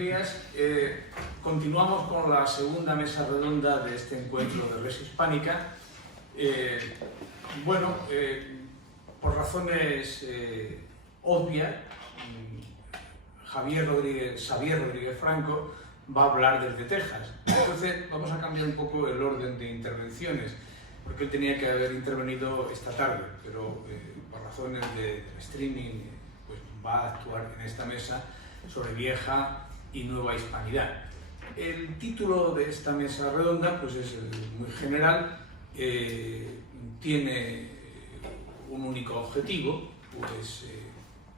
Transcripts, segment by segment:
días. Continuamos con la segunda mesa redonda de este encuentro de Res Hispánica. Por razones obvias, Xavier Rodríguez Franco va a hablar desde Texas. Entonces vamos a cambiar un poco el orden de intervenciones, porque él tenía que haber intervenido esta tarde, pero por razones de streaming pues va a actuar en esta mesa sobre vieja y nueva hispanidad. El título de esta mesa redonda pues es muy general, tiene un único objetivo, pues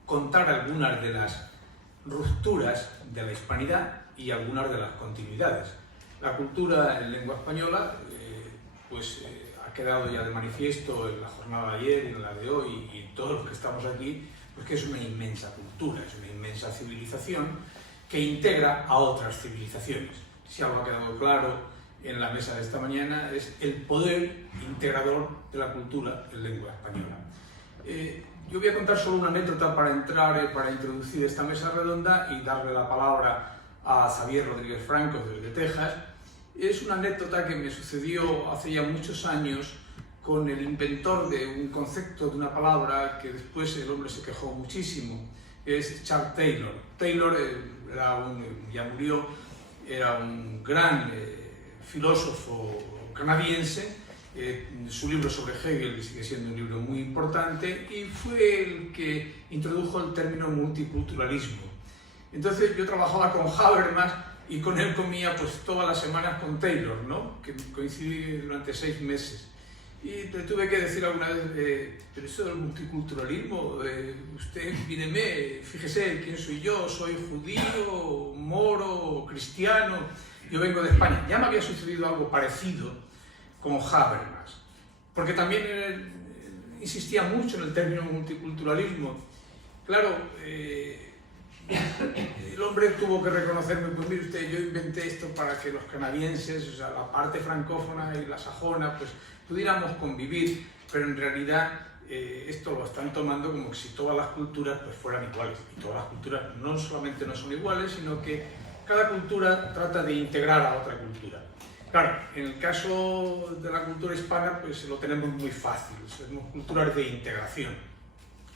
contar algunas de las rupturas de la hispanidad y algunas de las continuidades. La cultura en lengua española ha quedado ya de manifiesto en la jornada de ayer y en la de hoy y todos los que estamos aquí, pues que es una inmensa cultura, es una inmensa civilización que integra a otras civilizaciones. Si algo ha quedado claro en la mesa de esta mañana es el poder integrador de la cultura en lengua española. Yo voy a contar solo una anécdota para introducir esta mesa redonda y darle la palabra a Xavier Rodríguez Franco desde Texas. Es una anécdota que me sucedió hace ya muchos años con el inventor de un concepto, de una palabra que después el hombre se quejó muchísimo, es Charles Taylor. Taylor ya murió, era un gran filósofo canadiense. Su libro sobre Hegel sigue siendo un libro muy importante y fue el que introdujo el término multiculturalismo. Entonces yo trabajaba con Habermas y con él comía pues todas las semanas con Taylor, ¿no? Que coincidí durante 6 meses. Y le tuve que decir alguna vez, pero eso del multiculturalismo, usted míreme, fíjese quién soy yo, soy judío, moro, cristiano, yo vengo de España. Ya me había sucedido algo parecido con Habermas, porque también él insistía mucho en el término multiculturalismo. Claro, el hombre tuvo que reconocerme, pues mire usted, yo inventé esto para que los canadienses, o sea, la parte francófona y la sajona, pues pudiéramos convivir, pero en realidad esto lo están tomando como que si todas las culturas pues fueran iguales. Y todas las culturas no solamente no son iguales, sino que cada cultura trata de integrar a otra cultura. Claro, en el caso de la cultura hispana pues lo tenemos muy fácil, somos culturas de integración.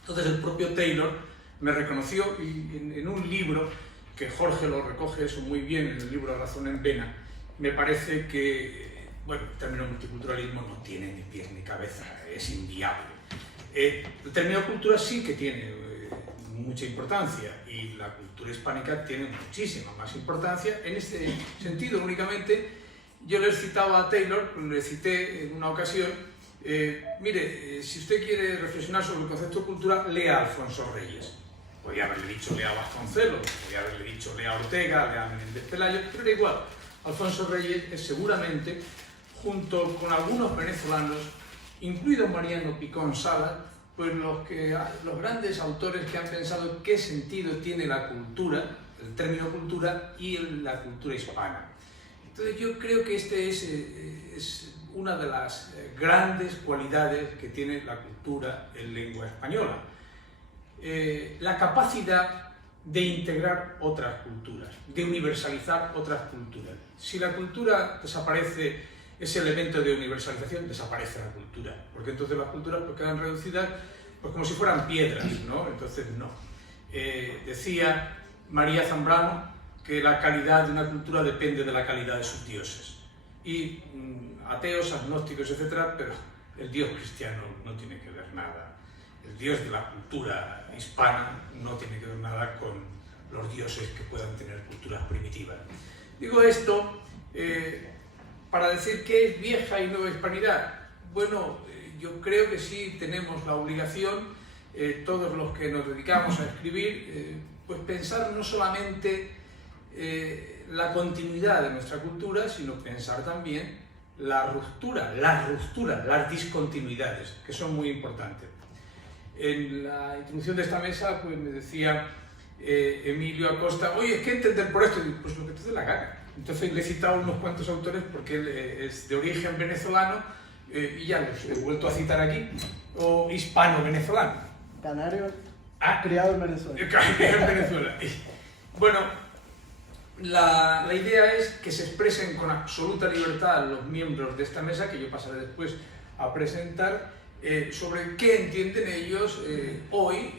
Entonces el propio Taylor me reconoció y en un libro, que Jorge lo recoge eso muy bien, en el libro Razón en Vena, me parece que el término multiculturalismo no tiene ni pies ni cabeza, es inviable. El término cultura sí que tiene mucha importancia y la cultura hispánica tiene muchísima más importancia. En este sentido únicamente yo le citaba a Taylor, le cité en una ocasión, mire, si usted quiere reflexionar sobre el concepto de cultura, lea a Alfonso Reyes. Podría haberle dicho lea a Vasconcelos, podría haberle dicho lea a Ortega, lea a Menéndez Pelayo, pero era igual. Alfonso Reyes es seguramente, junto con algunos venezolanos, incluido Mariano Picón Salas, pues los grandes autores que han pensado qué sentido tiene la cultura, el término cultura y la cultura hispana. Entonces yo creo que este es una de las grandes cualidades que tiene la cultura en lengua española. La capacidad de integrar otras culturas, de universalizar otras culturas. Si la cultura desaparece, ese elemento de universalización, desaparece la cultura, porque entonces las culturas pues quedan reducidas pues como si fueran piedras, ¿no? Entonces no. Decía María Zambrano que la calidad de una cultura depende de la calidad de sus dioses. Y ateos, agnósticos, etcétera, pero el dios cristiano no tiene que ver nada. El dios de la cultura hispana no tiene que ver nada con los dioses que puedan tener culturas primitivas. Digo esto para decir qué es vieja y nueva hispanidad. Bueno, yo creo que sí tenemos la obligación, todos los que nos dedicamos a escribir, pues pensar no solamente la continuidad de nuestra cultura, sino pensar también la ruptura, las discontinuidades, que son muy importantes. En la introducción de esta mesa pues me decía Emilio Acosta, oye, es que entender por esto, pues lo que te dé la gana. Entonces le he citado unos cuantos autores porque él es de origen venezolano y ya los he vuelto a citar aquí, o hispano-venezolano. Canario, criado en Venezuela. Criado en Venezuela. Bueno, La idea es que se expresen con absoluta libertad los miembros de esta mesa, que yo pasaré después a presentar, sobre qué entienden ellos hoy.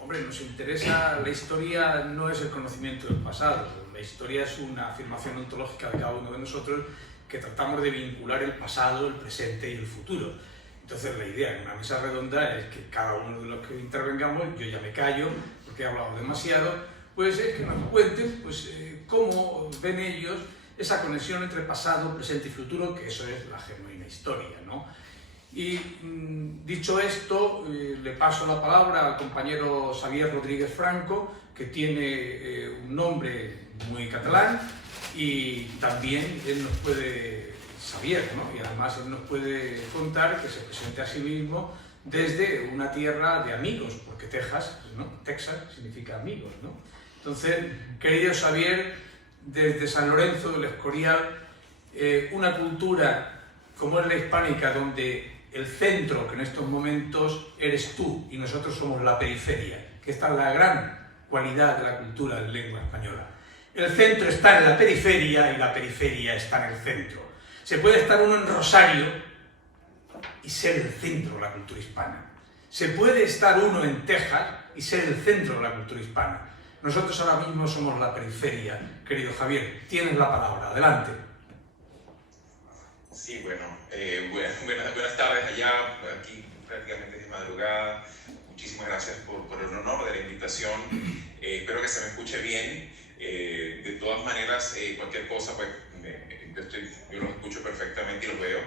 Hombre, nos interesa, la historia no es el conocimiento del pasado, la historia es una afirmación ontológica de cada uno de nosotros que tratamos de vincular el pasado, el presente y el futuro. Entonces la idea en una mesa redonda es que cada uno de los que intervengamos, yo ya me callo porque he hablado demasiado, pues es que nos cuenten pues, cómo ven ellos esa conexión entre pasado, presente y futuro, que eso es la genuina historia, ¿no? Y dicho esto, le paso la palabra al compañero Xavier Rodríguez Franco, que tiene un nombre muy catalán, y también él nos puede, Xavier, ¿no? Y además él nos puede contar que se presente a sí mismo desde una tierra de amigos, porque Texas, ¿no? Texas significa amigos, ¿no? Entonces, querido Xavier, desde San Lorenzo del Escorial, una cultura como es la hispánica, donde el centro, que en estos momentos eres tú y nosotros somos la periferia, que esta es la gran cualidad de la cultura en lengua española. El centro está en la periferia y la periferia está en el centro. Se puede estar uno en Rosario y ser el centro de la cultura hispana. Se puede estar uno en Texas y ser el centro de la cultura hispana. Nosotros ahora mismo somos la periferia. Querido Javier, tienes la palabra. Adelante. Sí, bueno, buenas tardes allá, aquí prácticamente de madrugada. Muchísimas gracias por el honor de la invitación. Espero que se me escuche bien. De todas maneras, cualquier cosa, pues yo los escucho perfectamente y los veo.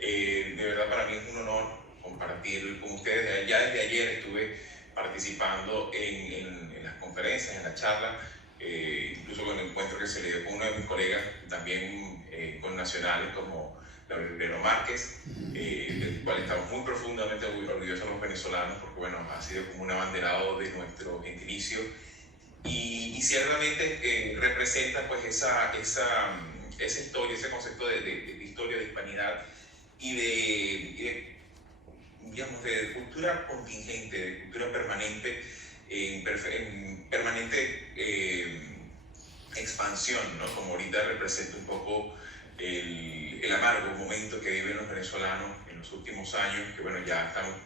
De verdad, para mí es un honor compartir con ustedes. Ya desde ayer estuve participando en las conferencias, en la charla, incluso con el encuentro que se le dio con uno de mis colegas, también con nacionales como Gabriel Márquez, del cual estamos muy profundamente orgullosos los venezolanos, porque bueno, ha sido como un abanderado de nuestro gentilicio y ciertamente representa pues esa historia, ese concepto de historia, de hispanidad y de digamos, de cultura contingente, de cultura permanente, en permanente expansión, ¿no? Como ahorita representa un poco el amargo momento que viven los venezolanos en los últimos años, que bueno, ya estamos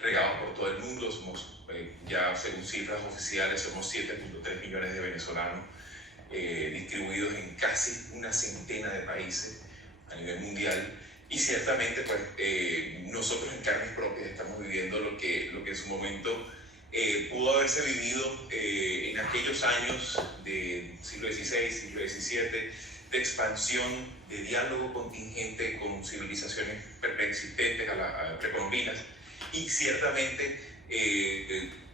regados por todo el mundo, somos ya según cifras oficiales, somos 7.3 millones de venezolanos distribuidos en casi una centena de países a nivel mundial. Y ciertamente, pues, nosotros en carnes propias estamos viviendo lo que en su momento pudo haberse vivido en aquellos años del siglo XVI, siglo XVII, de expansión, de diálogo contingente con civilizaciones preexistentes precolombinas, y ciertamente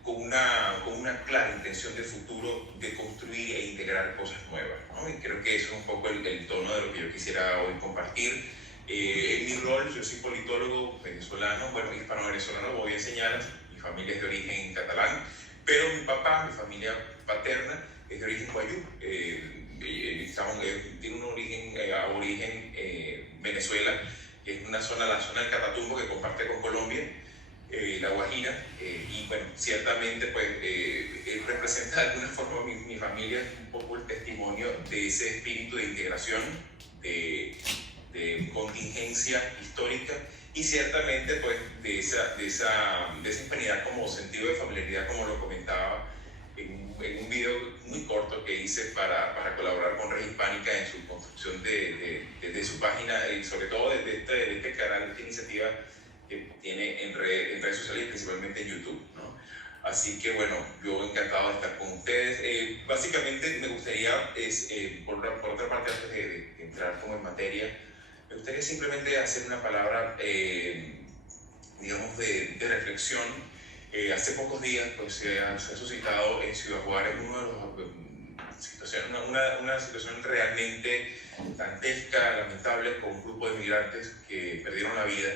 con una clara intención de futuro de construir e integrar cosas nuevas, ¿no? Y creo que eso es un poco el tono de lo que yo quisiera hoy compartir. En mi rol, yo soy politólogo venezolano, bueno, hispano-venezolano, voy a enseñar, mi familia es de origen catalán, pero mi papá, mi familia paterna, es de origen guayú, tiene un origen aborigen Venezuela, que es la zona del Catatumbo que comparte con Colombia, La Guajira, y bueno, ciertamente pues representa de alguna forma mi familia un poco el testimonio de ese espíritu de integración, de contingencia histórica, y ciertamente pues de esa hispanidad como sentido de familiaridad, como lo comentaba en un video muy corto que hice para colaborar con Red Hispánica en su construcción de su página, y sobre todo de este canal, de esta iniciativa que tiene en redes sociales, principalmente en YouTube, ¿no? Así que bueno, yo encantado de estar con ustedes. Básicamente me gustaría, por otra parte, antes de entrar como en materia, me gustaría simplemente hacer una palabra, digamos, de reflexión. Hace pocos días pues, se ha suscitado en Ciudad Juárez una situación realmente dantesca, lamentable, con un grupo de migrantes que perdieron la vida.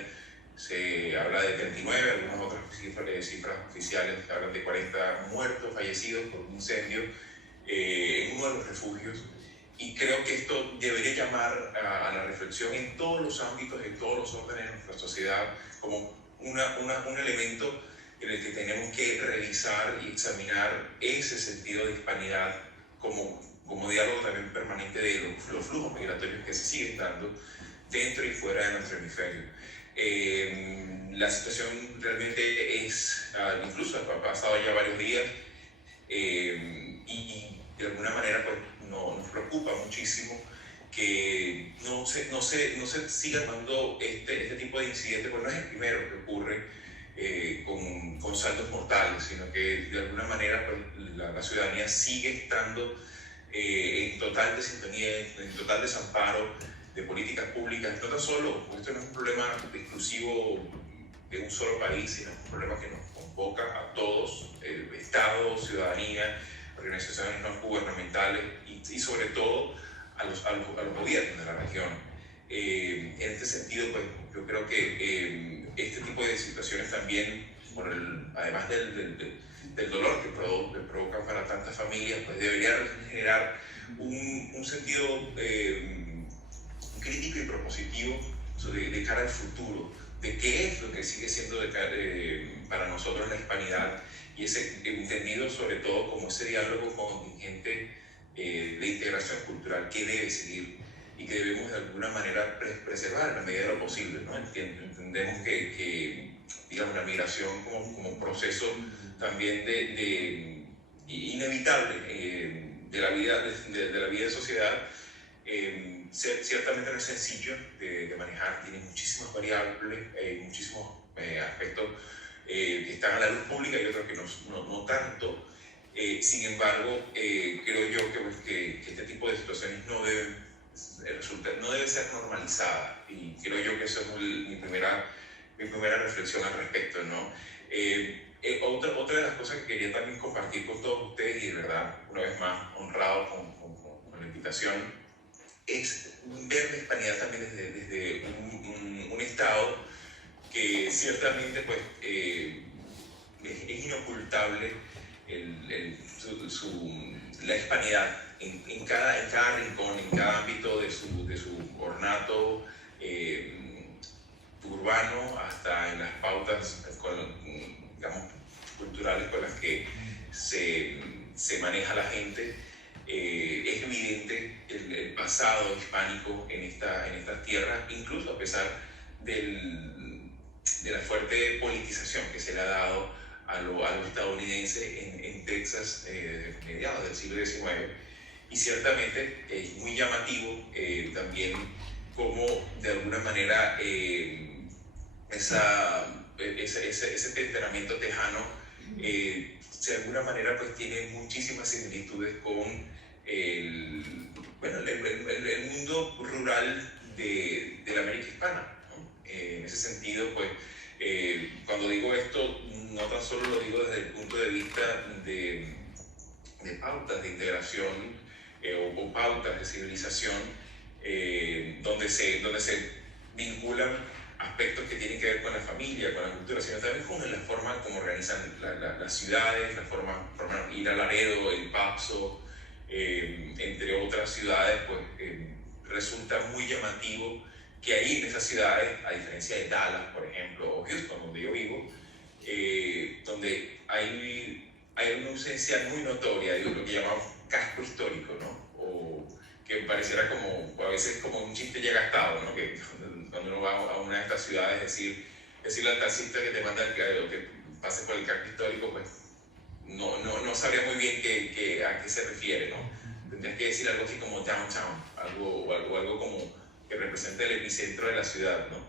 Se habla de 39, algunas otras cifras oficiales hablan de 40 muertos, fallecidos por un incendio en uno de los refugios. Y creo que esto debería llamar a la reflexión en todos los ámbitos, en todos los órdenes de nuestra sociedad, como un elemento en el que tenemos que revisar y examinar ese sentido de hispanidad como justamente de los flujos migratorios que se siguen dando dentro y fuera de nuestro hemisferio. La situación realmente es, incluso ha pasado ya varios días, y de alguna manera pues, nos preocupa muchísimo que no se siga dando este tipo de incidentes, porque no es el primero que ocurre con saldos mortales, sino que de alguna manera pues, la ciudadanía sigue estando en total desintonía, en total desamparo de políticas públicas. No tan solo, esto no es un problema exclusivo de un solo país, sino un problema que nos convoca a todos, Estado, ciudadanía, organizaciones no gubernamentales y sobre todo a los gobiernos de la región. En este sentido, pues, yo creo que este tipo de situaciones también, además del dolor que provocan para tantas familias, pues debería generar un sentido crítico y propositivo de cara al futuro, de qué es lo que sigue siendo para nosotros la hispanidad, y ese entendido sobre todo como ese diálogo contingente de integración cultural que debe seguir y que debemos de alguna manera preservar en la medida de lo posible, ¿no? Entendemos que digamos, la migración como proceso también inevitable de la vida de sociedad, ciertamente no es sencillo de manejar, tiene muchísimas variables, muchísimos aspectos que están a la luz pública y otros que no tanto. Sin embargo, creo yo que este tipo de situaciones no debe ser normalizada, y creo yo que eso es mi primera reflexión al respecto, ¿no? Otra de las cosas que quería también compartir con todos ustedes, y de verdad, una vez más, honrado con la invitación, es ver la hispanidad también desde un estado que ciertamente pues, es inocultable la hispanidad en cada rincón, en cada ámbito de su ornato urbano, hasta en las pautas digamos, culturales con las que se maneja la gente. Es evidente el pasado hispánico en estas tierras, incluso a pesar de la fuerte politización que se le ha dado a lo estadounidense en Texas desde mediados del siglo XIX. Y ciertamente es muy llamativo también cómo de alguna manera ese temperamento tejano de alguna manera pues tiene muchísimas similitudes con el mundo rural de la América hispana, ¿no? En ese sentido, pues, cuando digo esto, no tan solo lo digo desde el punto de vista de pautas de integración o pautas de civilización, donde se vinculan aspectos que tienen que ver con la familia, con la cultura, sino también con la forma como organizan las ciudades, la forma de ir a Laredo, El Paso, entre otras ciudades, pues resulta muy llamativo que ahí en esas ciudades, a diferencia de Dallas, por ejemplo, o Houston, donde yo vivo, donde hay una ausencia muy notoria de lo que llamamos casco histórico, ¿no? O que pareciera como, a veces como un chiste ya gastado, ¿no? Que cuando uno va a una de estas ciudades, decirle al taxista que te manda o que pase por el casco histórico, pues no sabría muy bien a qué se refiere, ¿no? Tendrías que decir algo así como downtown, algo como que represente el epicentro de la ciudad, ¿no?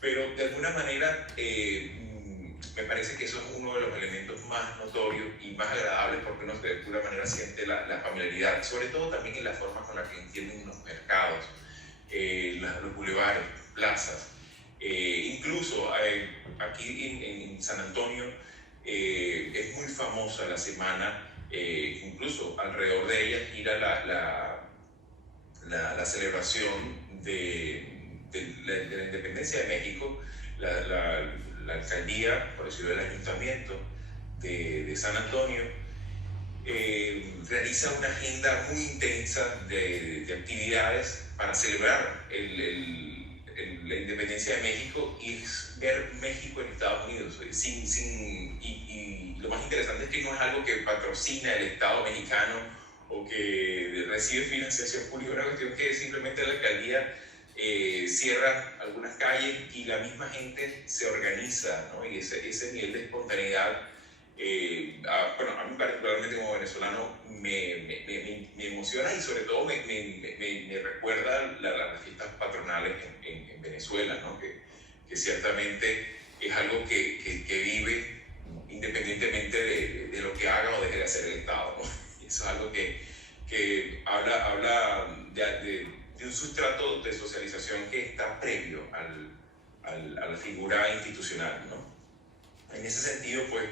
Pero de alguna manera me parece que eso es uno de los elementos más notorios y más agradables, porque uno de alguna manera siente la familiaridad, sobre todo también en la forma con la que entienden los mercados, los bulevares, plazas. Incluso aquí en San Antonio es muy famosa la semana, incluso alrededor de ella gira la celebración de la independencia de México. La alcaldía, por decirlo, el ayuntamiento de San Antonio, realiza una agenda muy intensa de actividades para celebrar la independencia de México y ver México en Estados Unidos. Y lo más interesante es que no es algo que patrocina el Estado mexicano o que recibe financiación pública, una cuestión que simplemente la alcaldía cierra algunas calles y la misma gente se organiza, ¿no? Y ese nivel de espontaneidad, bueno, a mí particularmente como venezolano me emociona y sobre todo me recuerda las fiestas patronales en Venezuela, ¿no? Que ciertamente es algo que vive independientemente de lo que haga o deje de hacer el Estado, ¿no? Y eso es algo que habla de un sustrato de socialización que está previo a la figura institucional, ¿no? En ese sentido, pues,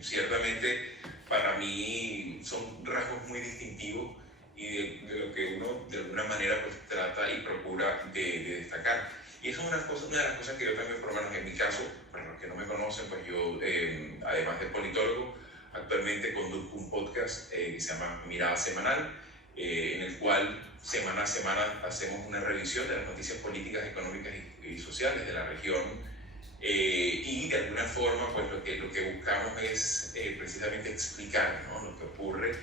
ciertamente para mí son rasgos muy distintivos y de lo que uno de alguna manera pues trata y procura de destacar. Y eso es una de las cosas que yo también, por lo menos en mi caso, para los que no me conocen, pues yo, además de politólogo, actualmente conduzco un podcast que se llama Mirada Semanal, en el cual semana a semana hacemos una revisión de las noticias políticas, económicas y sociales de la región, y de alguna forma pues lo que buscamos es precisamente explicar, ¿no?, lo que ocurre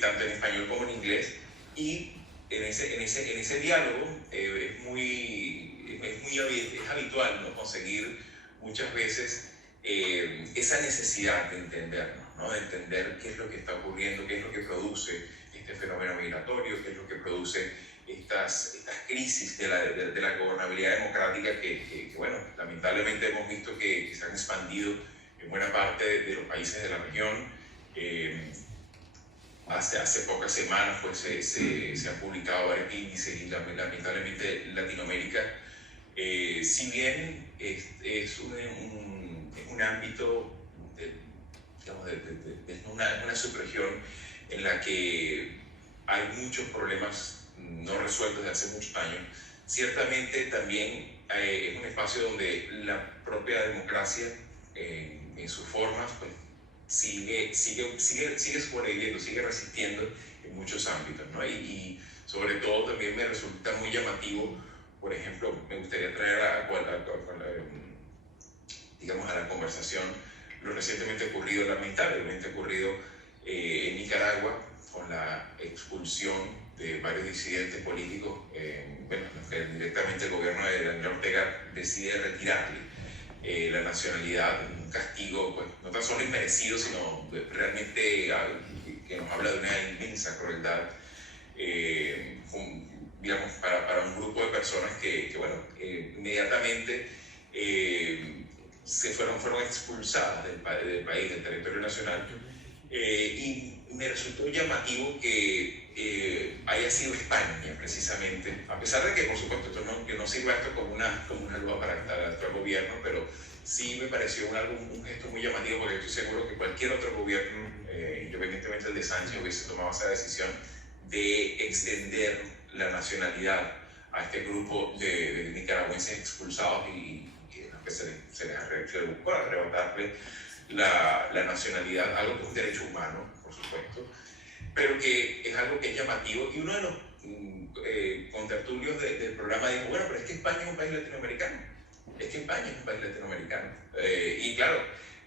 tanto en español como en inglés, y en ese diálogo es habitual, ¿no?, conseguir muchas veces esa necesidad de entendernos, ¿no?, de entender qué es lo que está ocurriendo, qué es lo que produce este fenómeno migratorio, qué es lo que produce estas crisis de la gobernabilidad democrática que, bueno, lamentablemente hemos visto que se han expandido en buena parte de los países de la región. Hace pocas semanas pues, se han publicado varios índices y lamentablemente Latinoamérica, si bien es un ámbito, digamos, de una subregión en la que hay muchos problemas no resueltos de hace muchos años, ciertamente también es un espacio donde la propia democracia en sus formas pues, sigue sobreviviendo, sigue resistiendo en muchos ámbitos, ¿no? Y sobre todo también me resulta muy llamativo, por ejemplo, me gustaría traer digamos, a la conversación lo recientemente ocurrido, lamentablemente ocurrido en Nicaragua, con la expulsión de varios disidentes políticos, bueno, directamente el gobierno de Daniel Ortega decide retirarle la nacionalidad, un castigo pues, no tan solo inmerecido, sino realmente que nos habla de una inmensa crueldad, digamos, para un grupo de personas que bueno, inmediatamente fueron expulsadas del país, del territorio nacional. Y me resultó llamativo que haya sido España, precisamente, a pesar de que, por supuesto, que no sirva esto como una luz para el actual gobierno, pero sí me pareció un gesto muy llamativo, porque estoy seguro que cualquier otro gobierno, independientemente del de Sánchez, hubiese tomado esa decisión de extender la nacionalidad a este grupo de nicaragüenses expulsados y que se les buscó arrebatarle la nacionalidad, algo que es un derecho humano, por supuesto, pero que es algo que es llamativo. Y uno de los contertulios del programa dijo, bueno, pero es que España es un país latinoamericano, y claro,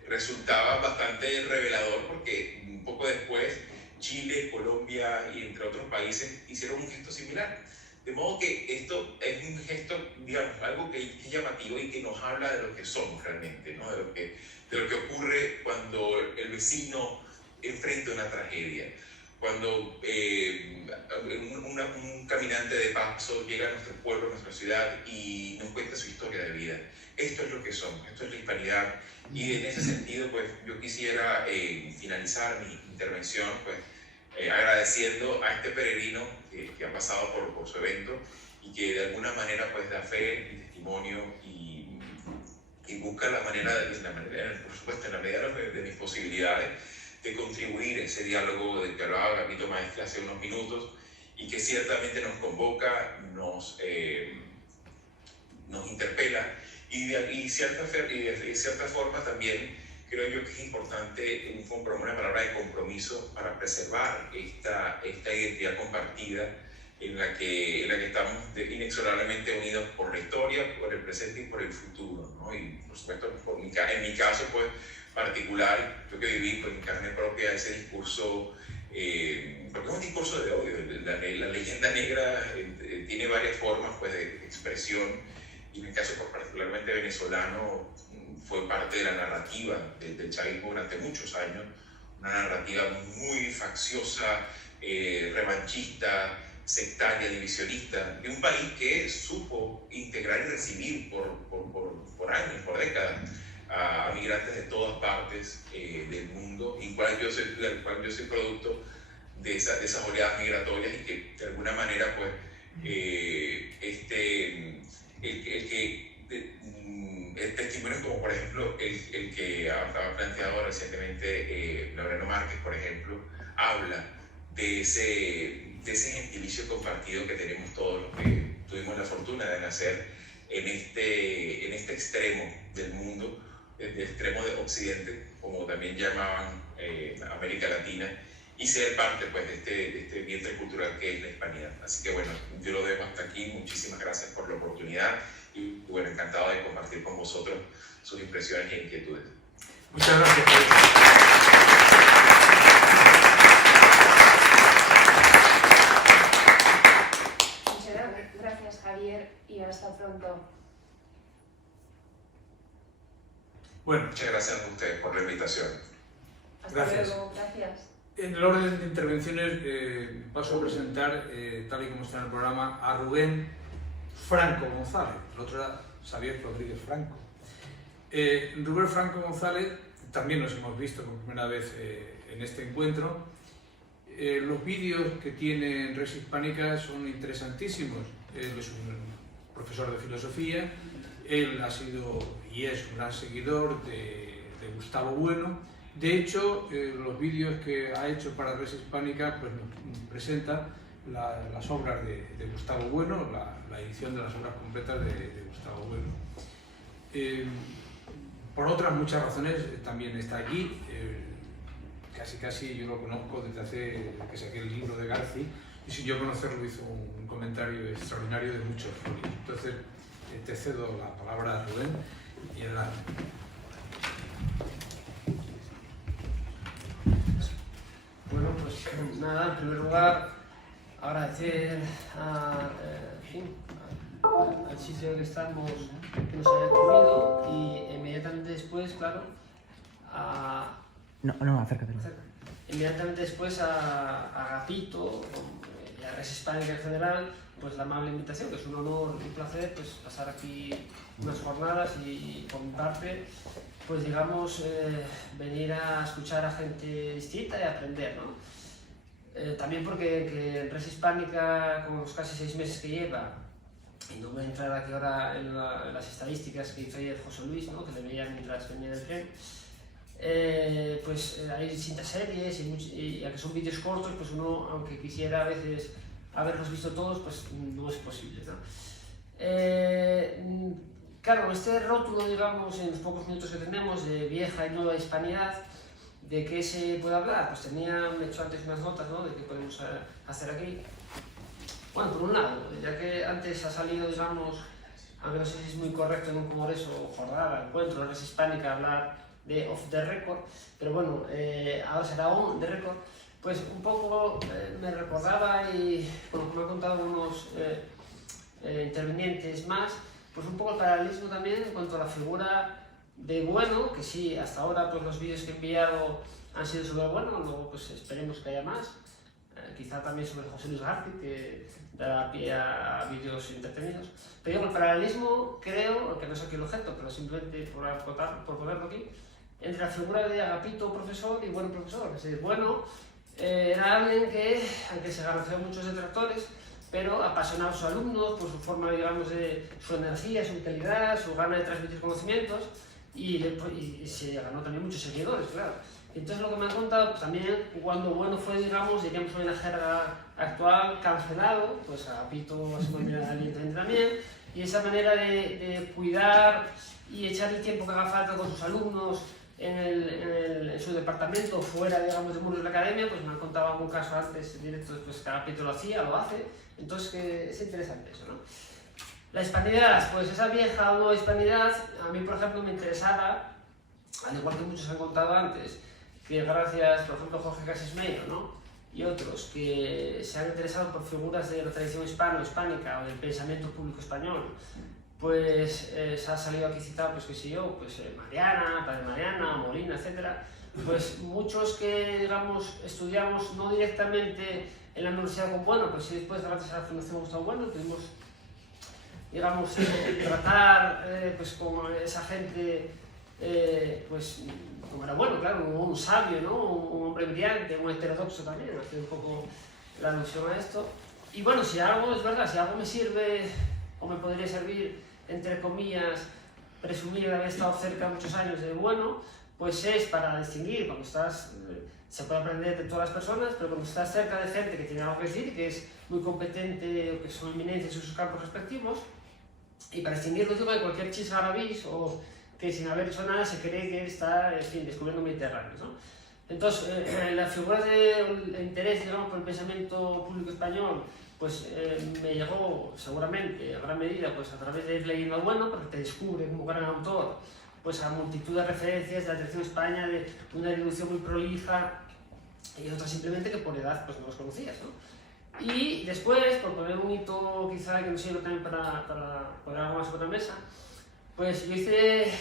resultaba bastante revelador porque un poco después Chile, Colombia y entre otros países hicieron un gesto similar. De modo que esto es un gesto, digamos, algo que es llamativo y que nos habla de lo que somos realmente, ¿no? de lo que ocurre cuando el vecino enfrenta una tragedia, cuando un caminante de paso llega a nuestro pueblo, a nuestra ciudad y nos cuenta su historia de vida. Esto es lo que somos, esto es la hispanidad. Y en ese sentido, pues, yo quisiera finalizar mi intervención, pues, agradeciendo a este peregrino que ha pasado por su evento y que de alguna manera pues da fe y testimonio y busca la manera, por supuesto, en la medida de mis posibilidades, de contribuir a ese diálogo del que hablaba Gabito Maestre hace unos minutos y que ciertamente nos convoca, nos interpela y de cierta forma también creo yo que es importante una palabra de compromiso para preservar esta identidad compartida en la que estamos inexorablemente unidos por la historia, por el presente y por el futuro, ¿no? Y por supuesto, en mi caso pues, particular, yo que viví pues, en carne propia ese discurso porque es un discurso de odio. La leyenda negra tiene varias formas pues, de expresión, y en el caso particularmente venezolano fue parte de la narrativa del chavismo durante muchos años, una narrativa muy facciosa, revanchista, sectaria, divisionista, de un país que supo integrar y recibir por años, por décadas, a migrantes de todas partes del mundo, y del cual yo soy producto de esas oleadas migratorias, y que de alguna manera pues, testimonios como por ejemplo el que ha planteado recientemente Laureano Márquez, por ejemplo, habla de ese gentilicio compartido que tenemos todos los que tuvimos la fortuna de nacer en este extremo del mundo, el extremo de Occidente, como también llamaban América Latina, y ser parte pues, de este vientre cultural que es la hispanidad. Así que bueno, yo lo dejo hasta aquí. Muchísimas gracias por la oportunidad y bueno, encantado de compartir con vosotros sus impresiones e inquietudes. Muchas gracias. Muchas gracias, Javier, y hasta pronto. Bueno, muchas gracias a ustedes por la invitación. Hasta luego, gracias. En el orden de intervenciones paso a presentar, tal y como está en el programa, a Rubén Franco González. El otro era Xavier Rodríguez Franco. Rubén Franco González, también nos hemos visto por primera vez en este encuentro. Los vídeos que tiene en Res Hispánica son interesantísimos. Él es un profesor de filosofía, él ha sido y es un gran seguidor de Gustavo Bueno. De hecho, los vídeos que ha hecho para Res Hispánica pues, nos presenta las obras de Gustavo Bueno, la edición de las obras completas de Gustavo Bueno. Por otras muchas razones también está aquí. Casi yo lo conozco desde que saqué el libro de Garci, y sin yo conocerlo hizo un comentario extraordinario de muchos folios. Entonces te cedo la palabra a Rubén y adelante. Bueno, pues nada, en primer lugar agradecer al sitio en el que estamos que nos haya acogido, y inmediatamente después, claro, acércate. Inmediatamente después a Agapito y a Res Hispánica en general, pues la amable invitación, que es un honor y un placer pues, pasar aquí unas jornadas y por mi parte, pues digamos, venir a escuchar a gente distinta y aprender, ¿no? También porque que en Res Hispánica, con los casi 6 meses que lleva, y no voy a entrar aquí ahora en las estadísticas que hizo ayer José Luis, ¿no? Que le veía mientras venía del tren, pues hay distintas series y aunque son vídeos cortos, pues uno, aunque quisiera a veces haberlos visto todos, pues no es posible, ¿no? Claro, este rótulo, digamos, en los pocos minutos que tenemos de vieja y nueva hispanidad, ¿de qué se puede hablar? Pues me he hecho antes unas notas, ¿no? De qué podemos hacer aquí. Bueno, por un lado, ya que antes ha salido, digamos, aunque no sé si es muy correcto en un congreso, jornada, encuentro, en Res Hispánica, hablar de off the record, pero bueno, ahora será on the record, pues un poco me recordaba, y bueno, como han contado unos intervinientes más, pues un poco el paralelismo también en cuanto a la figura de Bueno, que sí, hasta ahora pues los vídeos que he enviado han sido sobre Bueno, luego pues esperemos que haya más, quizá también sobre José Luis Garci, que dará pie a vídeos entretenidos. Pero digo, el paralelismo, creo, aunque no es aquí el objeto, pero simplemente por ponerlo aquí, entre la figura de Agapito profesor y Bueno profesor. Es decir, Bueno era alguien que, aunque se ganó muchos detractores, pero apasionaba a sus alumnos por su forma, digamos, de su energía, su vitalidad, su gana de transmitir conocimientos, y se ganó también muchos seguidores, claro. Entonces lo que me han contado, pues, también cuando Bueno fue, digamos, diríamos en la jerga actual, cancelado, pues Agapito se mantiene evidentemente también, y esa manera de cuidar y echar el tiempo que haga falta con sus alumnos en su departamento, fuera, digamos, del mundo de la academia, pues me han contado algún caso antes, en directo, pues que Agapito lo hacía, lo hace, entonces que es interesante eso, ¿no? La hispanidad, pues esa vieja o nueva hispanidad, a mí, por ejemplo, me interesaba, al igual que muchos han contado antes, que gracias, por ejemplo, Jorge Casismeiro, ¿no? y otros que se han interesado por figuras de la tradición hispánica o del pensamiento público español, pues se ha salido aquí citado, pues qué sé yo, pues Mariana, Padre Mariana, Molina, etcétera. Pues muchos que, digamos, estudiamos no directamente en la Universidad con Bueno, pues sí después gracias a la Fundación Gustavo Bueno pudimos, digamos, tratar pues con esa gente, pues como era Bueno, claro, un sabio, ¿no? Un hombre brillante, un heterodoxo también, hace un poco la alusión a esto. Y bueno, si algo, es verdad, si algo me sirve o me podría servir, entre comillas, presumir de haber estado cerca muchos años de Bueno, pues es para distinguir, cuando estás, se puede aprender de todas las personas, pero cuando estás cerca de gente que tiene algo que decir, que es muy competente, o que son eminencias en sus campos respectivos, y para distinguirlo digo de cualquier chisgarabís o que sin haber hecho nada se cree que está, en fin, descubriendo Mediterráneos, ¿no? Entonces, la figura de interés, digamos, por el pensamiento público español, pues me llegó seguramente, a gran medida, pues a través de ir leyendo al Bueno, porque te descubre como gran autor, pues a multitud de referencias de la tradición de España, de una erudición muy prolija, y otras simplemente que por edad pues no los conocías, ¿no? Y después, por poner un hito quizá que nos sirva también para poner algo más sobre la mesa, pues yo hice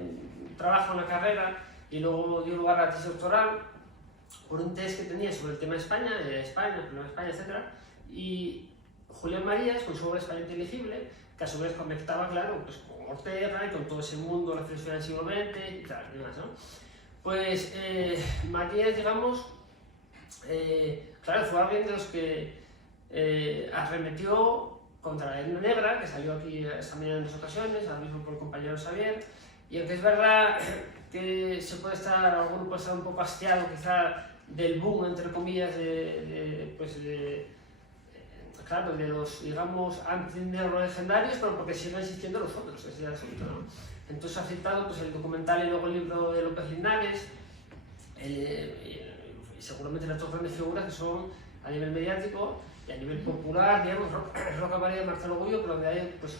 un trabajo en la carrera y luego dio lugar a la tesis doctoral por un test que tenía sobre el tema de España, problema de España, etc. Y Julián Marías, con su obra España Inteligible, que a su vez conectaba, claro, pues con Ortega y con todo ese mundo de la filosofía del siglo XX y tal, y demás, ¿no? Pues Marías, digamos, claro, fue alguien de los que arremetió contra la Edna Negra, que salió aquí esta mañana en dos ocasiones, ahora mismo por el compañero Xavier, y aunque es verdad que se puede estar, alguno puede estar un poco hastiado quizá del boom, entre comillas, claro, de los, digamos, antinegros legendarios, pero porque siguen existiendo los otros, ese es el asunto, ¿no? Entonces ha citado pues, el documental y luego el libro de López Linares, y seguramente las dos grandes figuras que son a nivel mediático y a nivel popular, digamos, Roca María y Marcelo Gullo, pero donde hay pues,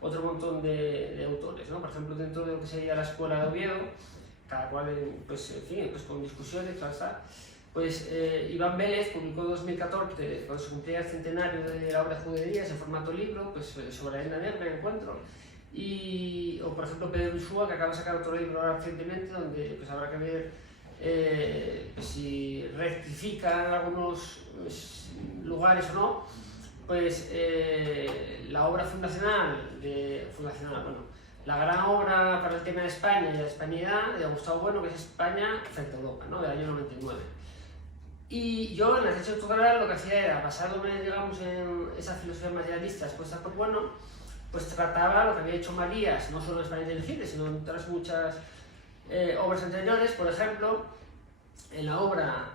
otro montón de autores, ¿no? Por ejemplo, dentro de lo que sería la Escuela de Oviedo, cada cual, pues, en fin, pues, con discusiones, claro está, pues Iván Vélez publicó en 2014, cuando se cumplía el centenario de la obra de Juderías, en formato libro, pues, sobre la Edna Negra, el encuentro, o por ejemplo Pedro Insúa, que acaba de sacar otro libro ahora recientemente, donde pues, habrá que ver pues, si rectifica en algunos lugares o no, pues la obra fundacional, la gran obra para el tema de España y la hispanidad de Gustavo Bueno, que es España frente a Europa, ¿no? Del año 99. Y yo en la tesis doctoral lo que hacía era, basándome, digamos, en esa filosofía más idealista expuesta por Bueno, pues trataba lo que había hecho Marías, no solo en España Inteligible, sino en otras muchas obras anteriores, por ejemplo, en la obra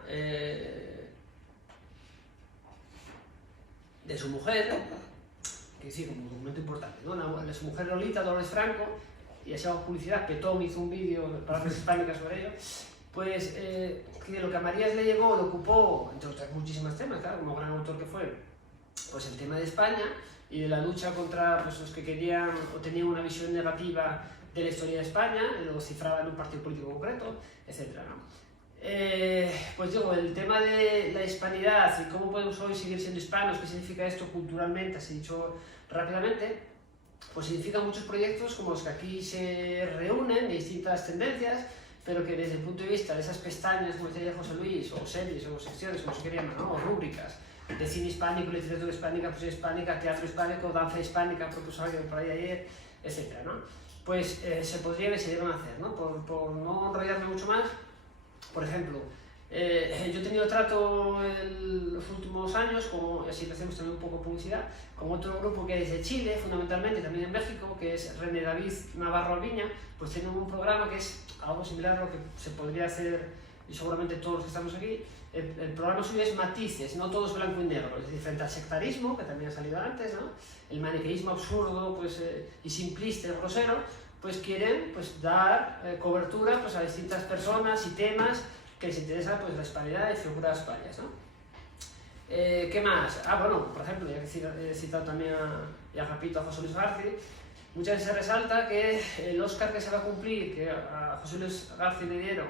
de su mujer, que sí, como un documento importante, ¿no? La su mujer Lolita, Dolores Franco, y hacíamos publicidad, Petón hizo un vídeo para las hispánicas sobre ello, pues que lo que a Marías le llevó, lo ocupó, entre otras muchísimos temas, claro, como gran autor que fue, pues el tema de España y de la lucha contra pues, los que querían o tenían una visión negativa de la historia de España, lo cifraban en un partido político concreto, etc., ¿no? Pues digo, el tema de la hispanidad y cómo podemos hoy seguir siendo hispanos, qué significa esto culturalmente, así dicho rápidamente, pues significa muchos proyectos como los que aquí se reúnen de distintas tendencias, pero que desde el punto de vista de esas pestañas, como decía José Luis, o series, o secciones, como se quería llamar, ¿no? O rúbricas, de cine hispánico, literatura hispánica, poesía hispánica, teatro hispánico, danza hispánica, propuso alguien por ahí ayer, etc., ¿no? Pues se podrían y se deben hacer, ¿no? Por no enrollarme mucho más, por ejemplo, yo he tenido trato en los últimos años, como así hacemos también un poco de publicidad, con otro grupo que es de Chile, fundamentalmente, también en México, que es René David Navarro Alviña, pues tienen un programa que es algo similar a lo que se podría hacer, y seguramente todos los que estamos aquí. El programa suyo es Matices, no todo es blanco y negro, es decir, frente al sectarismo, que también ha salido antes, ¿no? El maniqueísmo absurdo pues, y simplista y grosero, pues quieren pues, dar cobertura pues, a distintas personas y temas que les interesa pues, la hispanidad y figuras varias, ¿no? ¿Qué más? Bueno, por ejemplo, ya que he citado también a Japito, a José Luis García, muchas veces se resalta que el Oscar que se va a cumplir, que a José Luis García le dieron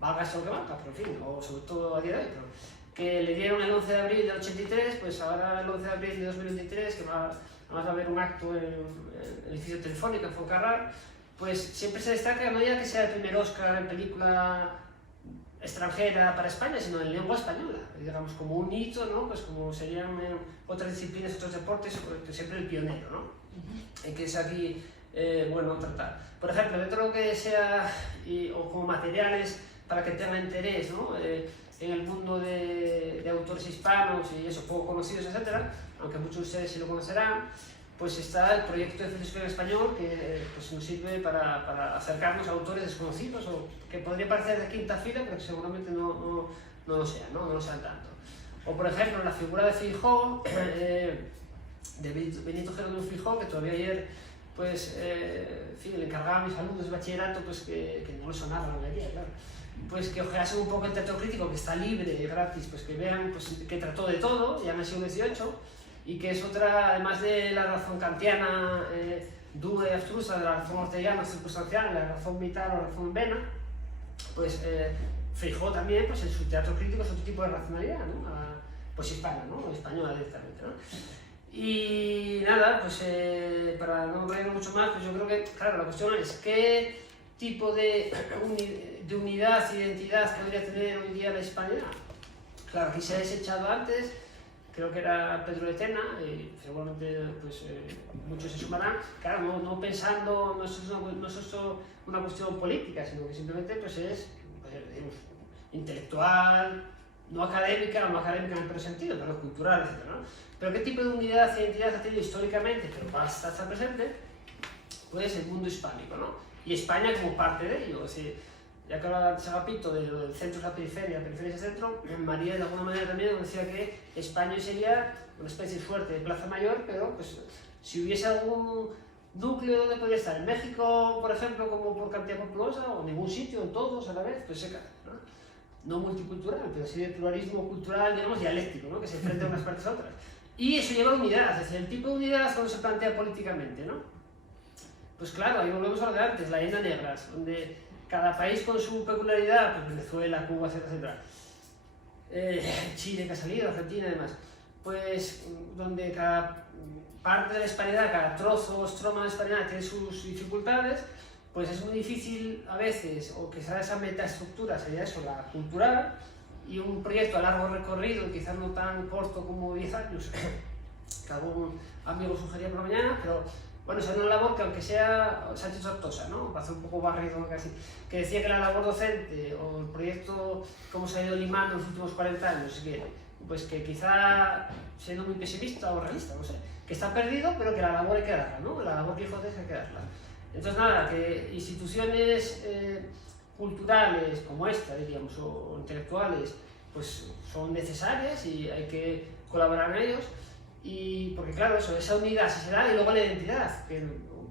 valga eso lo que valga, pero en fin, o sobre todo a día de hoy, pero que le dieron el 11 de abril del 83, pues ahora el 11 de abril de 2023, que además va a haber un acto en el edificio Telefónica en Foncarral, pues siempre se destaca, no ya que sea el primer Oscar en película extranjera para España, sino en lengua española, digamos, como un hito, ¿no? Pues como serían otras disciplinas, otros deportes, pues siempre el pionero, ¿no? En que es aquí, bueno, tratar. Por ejemplo, dentro de lo que sea, o como materiales para que tenga interés, ¿no? En el mundo de autores hispanos y eso, poco conocidos, etcétera, aunque muchos de ustedes sí lo conocerán, pues está el proyecto de filosofía en español que pues nos sirve para acercarnos a autores desconocidos o que podría parecer de quinta fila, pero que seguramente no lo sean, ¿no? No lo sean tanto. O por ejemplo, la figura de Feijóo, de Benito Jerónimo Feijóo, que todavía ayer pues, en fin, le encargaba a mis alumnos de bachillerato pues, que no le sonaba la mayoría, claro. Pues que ojeasen un poco el teatro crítico, que está libre, gratis, pues que vean pues, que trató de todo, ya en el siglo XVIII, y que es otra, además de la razón kantiana dura y abstrusa, de la razón orteguiana circunstancial, la razón vital o la razón vena, pues Feijóo también, pues en su teatro crítico es otro tipo de racionalidad, ¿no? Pues hispana, ¿no? O española directamente, ¿no? Y nada, pues para no reírnos mucho más, pues yo creo que, claro, la cuestión es qué tipo de unidad, identidad podría tener hoy día la hispanidad. Claro, aquí se ha desechado antes, creo que era Pedro de Tena, y seguramente pues, muchos se sumarán, claro, no pensando, no es esto una cuestión política, sino que simplemente pues, es pues, digamos, intelectual, no académica en el peor sentido, pero cultural, etc., ¿no? Pero ¿qué tipo de unidad e identidad ha tenido históricamente, pero hasta estar presente? Pues el mundo hispánico, ¿no? Y España como parte de ello. Es decir, ya que hablaba antes Agapito del centro es la periferia es el centro, María de alguna manera también nos decía que España sería una especie fuerte de Plaza Mayor, pero pues, si hubiese algún núcleo donde podría estar, en México, por ejemplo, como por cantidad populosa, o en ningún sitio, en todos a la vez, pues se cae, ¿no? No multicultural, pero sí de pluralismo cultural, digamos, dialéctico, ¿no? Que se enfrenta unas partes a otras. Y eso lleva a unidad, es decir, el tipo de unidad cuando se plantea políticamente, ¿no? Pues claro, ahí volvemos a lo de antes, la leyenda negras, donde cada país con su peculiaridad, pues Venezuela, Cuba, etcétera, Chile que ha salido, Argentina y demás, pues donde cada parte de la hispanidad, cada trozo o estroma de la hispanidad tiene sus dificultades, pues es muy difícil a veces, o que sea esa metaestructura, sería eso, la cultural, y un proyecto a largo recorrido, quizás no tan corto como 10 años, que algún amigo sugería por la mañana, pero bueno, es una labor que aunque sea Sánchez Ortosa, ¿no? Para hacer un poco barrido casi, que decía que la labor docente o el proyecto como se ha ido limando en los últimos 40 años, pues que quizá, siendo muy pesimista o realista, no sé, que está perdido, pero que la labor hay que darla, ¿no? La labor quijotes hay que darla. Entonces nada, que instituciones culturales como esta, diríamos, o intelectuales, pues son necesarias y hay que colaborar en ellos. Y porque claro, eso, esa unidad se da y luego la identidad, que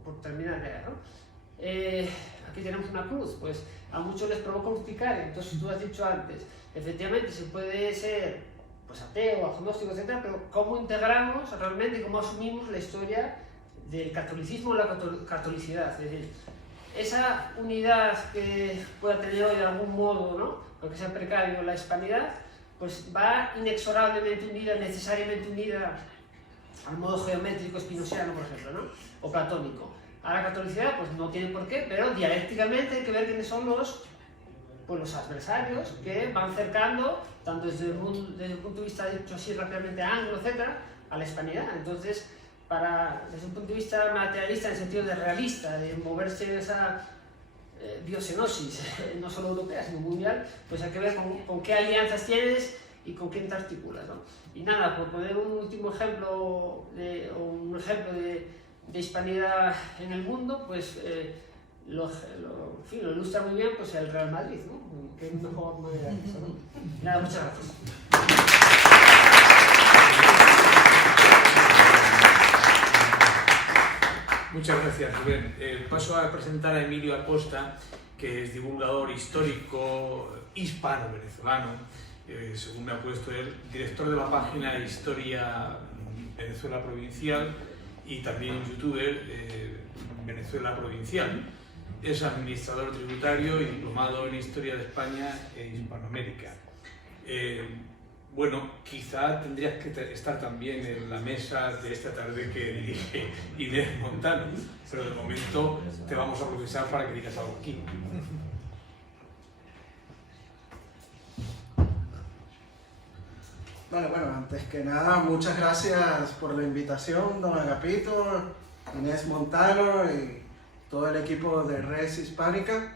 por terminar ya, ¿no? Aquí tenemos una cruz, pues a muchos les provoca urticaria, entonces tú has dicho antes, efectivamente se puede ser pues ateo, agnóstico, etc., pero ¿cómo integramos realmente, cómo asumimos la historia del catolicismo o la catolicidad? Es decir, esa unidad que pueda tener hoy de algún modo, ¿no? Aunque sea precario, la hispanidad, pues va inexorablemente unida, necesariamente unida al modo geométrico spinosiano, por ejemplo, ¿no? O platónico. A la catolicidad, pues no tiene por qué, pero dialécticamente hay que ver quiénes son los adversarios que van cercando, tanto desde el punto de vista, dicho así rápidamente, anglo, etcétera, a la hispanidad. Entonces, desde un punto de vista materialista, en el sentido de realista, de moverse en esa biocenosis, no solo europea, sino mundial, pues hay que ver con qué alianzas tienes y con quién te articulas, ¿no? Y nada, por poner un último ejemplo, de hispanidad en el mundo, pues lo ilustra muy bien pues, el Real Madrid, ¿no? Que mejor manera que eso, ¿no? Nada, muchas gracias. Muchas gracias, Rubén. Paso a presentar a Emilio Acosta, que es divulgador histórico hispano-venezolano, según me ha puesto él, director de la página Historia Venezuela Provincial y también youtuber Venezuela Provincial. es administrador tributario y diplomado en Historia de España e Hispanoamérica. Bueno, quizá tendrías que estar también en la mesa de esta tarde que dirige Inés Montano, pero de momento te vamos a aprovechar para que digas algo aquí. Bueno, antes que nada, muchas gracias por la invitación, don Agapito, Inés Montano y todo el equipo de Res Hispánica,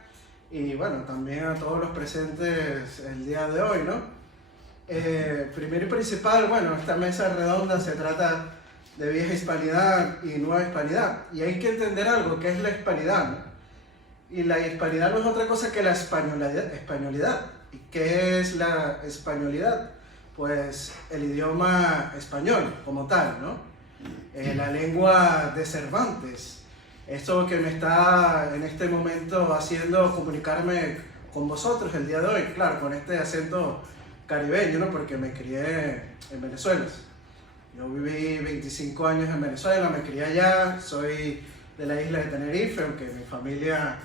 y bueno, también a todos los presentes el día de hoy, ¿no? Primero y principal, bueno, esta mesa redonda se trata de vieja hispanidad y nueva hispanidad, y hay que entender algo, que es la hispanidad, ¿no? Y la hispanidad no es otra cosa que la españolidad. ¿Y qué es la españolidad? Pues el idioma español como tal, ¿no? La lengua de Cervantes. Esto que me está en este momento haciendo comunicarme con vosotros el día de hoy, claro, con este acento caribeño, ¿no? Porque me crié en Venezuela. Yo viví 25 años en Venezuela, me crié allá, soy de la isla de Tenerife, aunque mi familia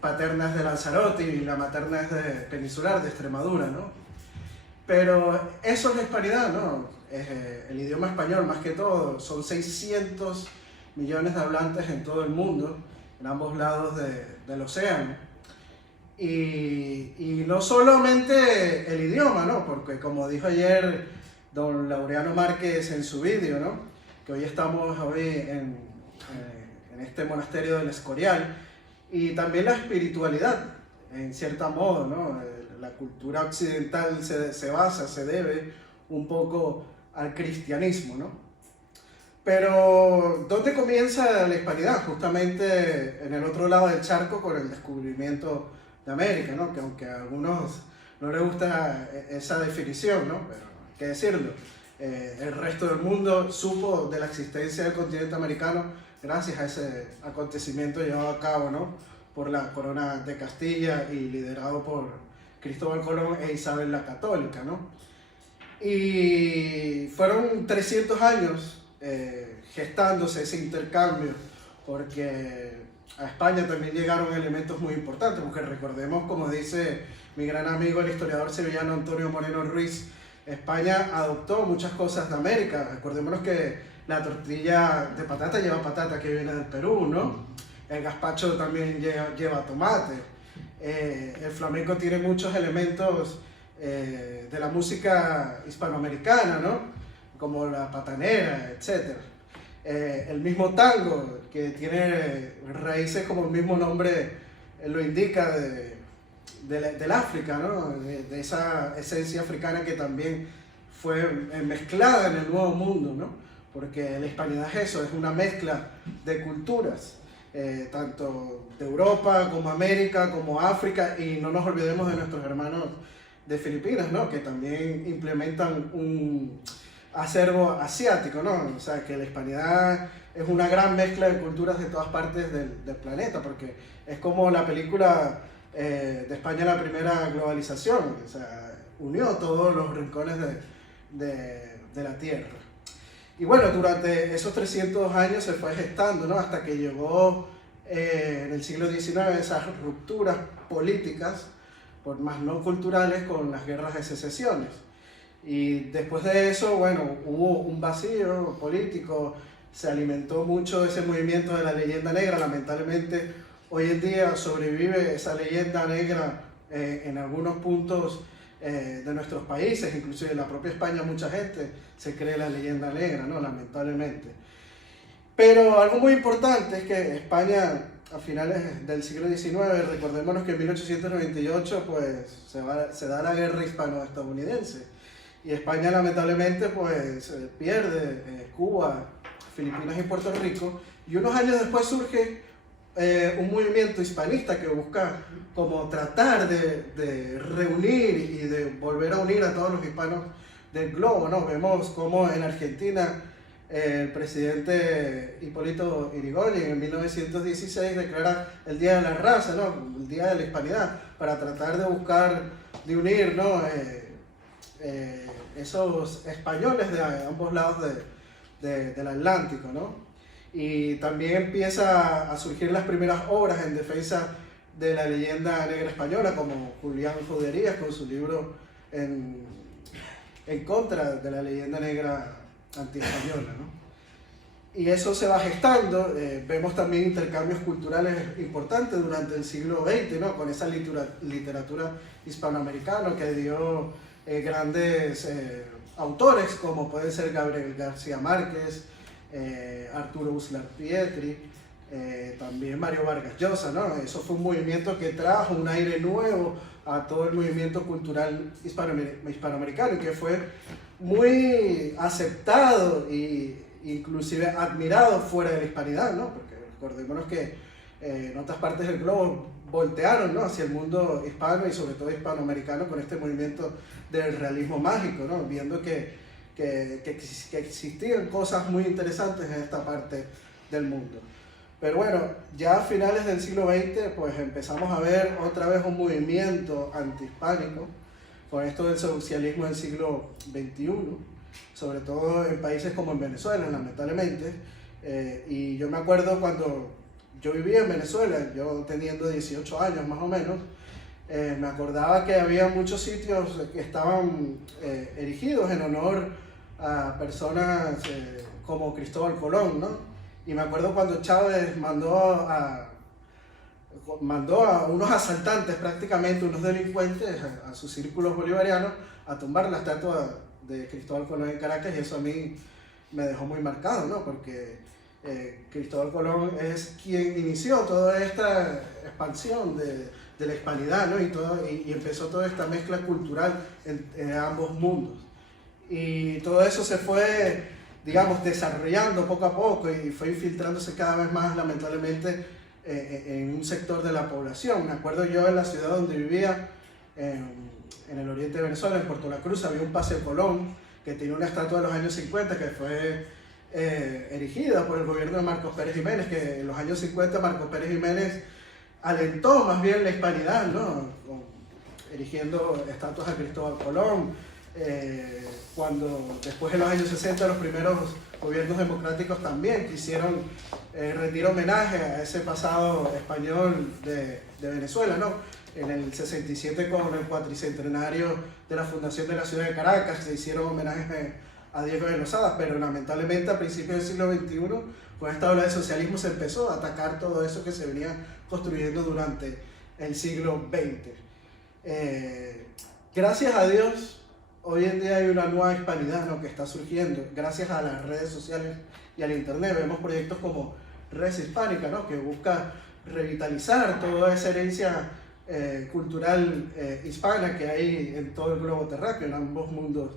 paterna es de Lanzarote y la materna es de Peninsular, de Extremadura, ¿no? Pero eso es la hispanidad, ¿no? El idioma español, más que todo, son 600 millones de hablantes en todo el mundo, en ambos lados del océano. Y no solamente el idioma, ¿no? Porque como dijo ayer don Laureano Márquez en su vídeo, ¿no? Que hoy estamos en este monasterio del Escorial, y también la espiritualidad, en cierto modo, ¿no? La cultura occidental se debe un poco al cristianismo, ¿no? Pero, ¿dónde comienza la hispanidad? Justamente en el otro lado del charco, con el descubrimiento de América, ¿no? Que aunque a algunos no les gusta esa definición, ¿no? Pero hay que decirlo, el resto del mundo supo de la existencia del continente americano gracias a ese acontecimiento llevado a cabo, ¿no? Por la corona de Castilla y liderado por Cristóbal Colón e Isabel la Católica, ¿no? Y fueron 300 años gestándose ese intercambio, porque a España también llegaron elementos muy importantes, porque recordemos, como dice mi gran amigo el historiador sevillano Antonio Moreno Ruiz, España adoptó muchas cosas de América. Recordémonos que la tortilla de patata lleva patata que viene del Perú, ¿no? El gazpacho también lleva tomate. El flamenco tiene muchos elementos de la música hispanoamericana, ¿no? Como la patanera, etc. El mismo tango, que tiene raíces como el mismo nombre lo indica, del África, ¿no? De esa esencia africana que también fue mezclada en el Nuevo Mundo, ¿no? Porque la hispanidad es eso, es una mezcla de culturas. Tanto de Europa como América como África, y no nos olvidemos de nuestros hermanos de Filipinas, ¿no? Que también implementan un acervo asiático, ¿no? O sea, que la hispanidad es una gran mezcla de culturas de todas partes del planeta, porque es como la película de España, la primera globalización, o sea, unió todos los rincones de la Tierra. Y bueno, durante esos 300 años se fue gestando, ¿no? Hasta que llegó en el siglo XIX esas rupturas políticas, por más no culturales, con las guerras de secesiones. Y después de eso, bueno, hubo un vacío político, se alimentó mucho ese movimiento de la leyenda negra. Lamentablemente, hoy en día sobrevive esa leyenda negra en algunos puntos de nuestros países, inclusive en la propia España mucha gente se cree la leyenda negra, ¿no? Lamentablemente. Pero algo muy importante es que España, a finales del siglo XIX, recordémonos que en 1898 pues, se da la guerra hispano-estadounidense, y España lamentablemente pues, pierde Cuba, Filipinas y Puerto Rico, y unos años después surge un movimiento hispanista que busca como tratar de reunir y de volver a unir a todos los hispanos del globo, ¿no? Vemos como en Argentina el presidente Hipólito Yrigoyen en 1916 declara el Día de la Raza, ¿no? El Día de la Hispanidad, para tratar de buscar, de unir, ¿no? Esos españoles de ambos lados del Atlántico, ¿no? Y también empieza a surgir las primeras obras en defensa de la leyenda negra española, como Julián Juderías con su libro en contra de la leyenda negra antiespañola, ¿no? Y eso se va gestando. Vemos también intercambios culturales importantes durante el siglo XX, ¿no? Con esa literatura hispanoamericana que dio grandes autores como pueden ser Gabriel García Márquez, Arturo Uslar Pietri, también Mario Vargas Llosa, ¿no? Eso fue un movimiento que trajo un aire nuevo a todo el movimiento cultural hispanoamericano y que fue muy aceptado e inclusive admirado fuera de la hispanidad, ¿no? Porque recordémonos que en otras partes del globo voltearon, ¿no?, hacia el mundo hispano y sobre todo hispanoamericano con este movimiento del realismo mágico, ¿no?, viendo que existían cosas muy interesantes en esta parte del mundo. Pero bueno, ya a finales del siglo XX pues empezamos a ver otra vez un movimiento antihispánico con esto del socialismo del siglo XXI, sobre todo en países como en Venezuela, lamentablemente. Y yo me acuerdo cuando yo vivía en Venezuela, yo teniendo 18 años más o menos, me acordaba que había muchos sitios que estaban erigidos en honor a personas como Cristóbal Colón, ¿no? Y me acuerdo cuando Chávez mandó a unos asaltantes, prácticamente unos delincuentes, a sus círculos bolivarianos a tumbar la estatua de Cristóbal Colón en Caracas, y eso a mí me dejó muy marcado, ¿no? Porque Cristóbal Colón es quien inició toda esta expansión de la hispanidad, ¿no? Y empezó toda esta mezcla cultural en ambos mundos. Y todo eso se fue, digamos, desarrollando poco a poco y fue infiltrándose cada vez más, lamentablemente, en un sector de la población. Me acuerdo yo en la ciudad donde vivía, en el oriente de Venezuela, en Puerto La Cruz, había un Paseo Colón que tenía una estatua de los años 50 que fue erigida por el gobierno de Marcos Pérez Jiménez, que en los años 50 Marcos Pérez Jiménez alentó más bien la hispanidad, ¿no?, erigiendo estatuas a Cristóbal Colón. Cuando después en los años 60 los primeros gobiernos democráticos también quisieron rendir homenaje a ese pasado español de Venezuela, ¿no? En el 67 con el cuatricentenario de la fundación de la ciudad de Caracas se hicieron homenajes a Diego de Lozada, pero lamentablemente a principios del siglo XXI con esta ola de socialismo se empezó a atacar todo eso que se venía construyendo durante el siglo XX. Gracias a Dios, hoy en día hay una nueva hispanidad, ¿no?, que está surgiendo gracias a las redes sociales y al internet. Vemos proyectos como Res Hispánica, ¿no?, que busca revitalizar toda esa herencia cultural hispana que hay en todo el globo terráqueo, en ambos mundos,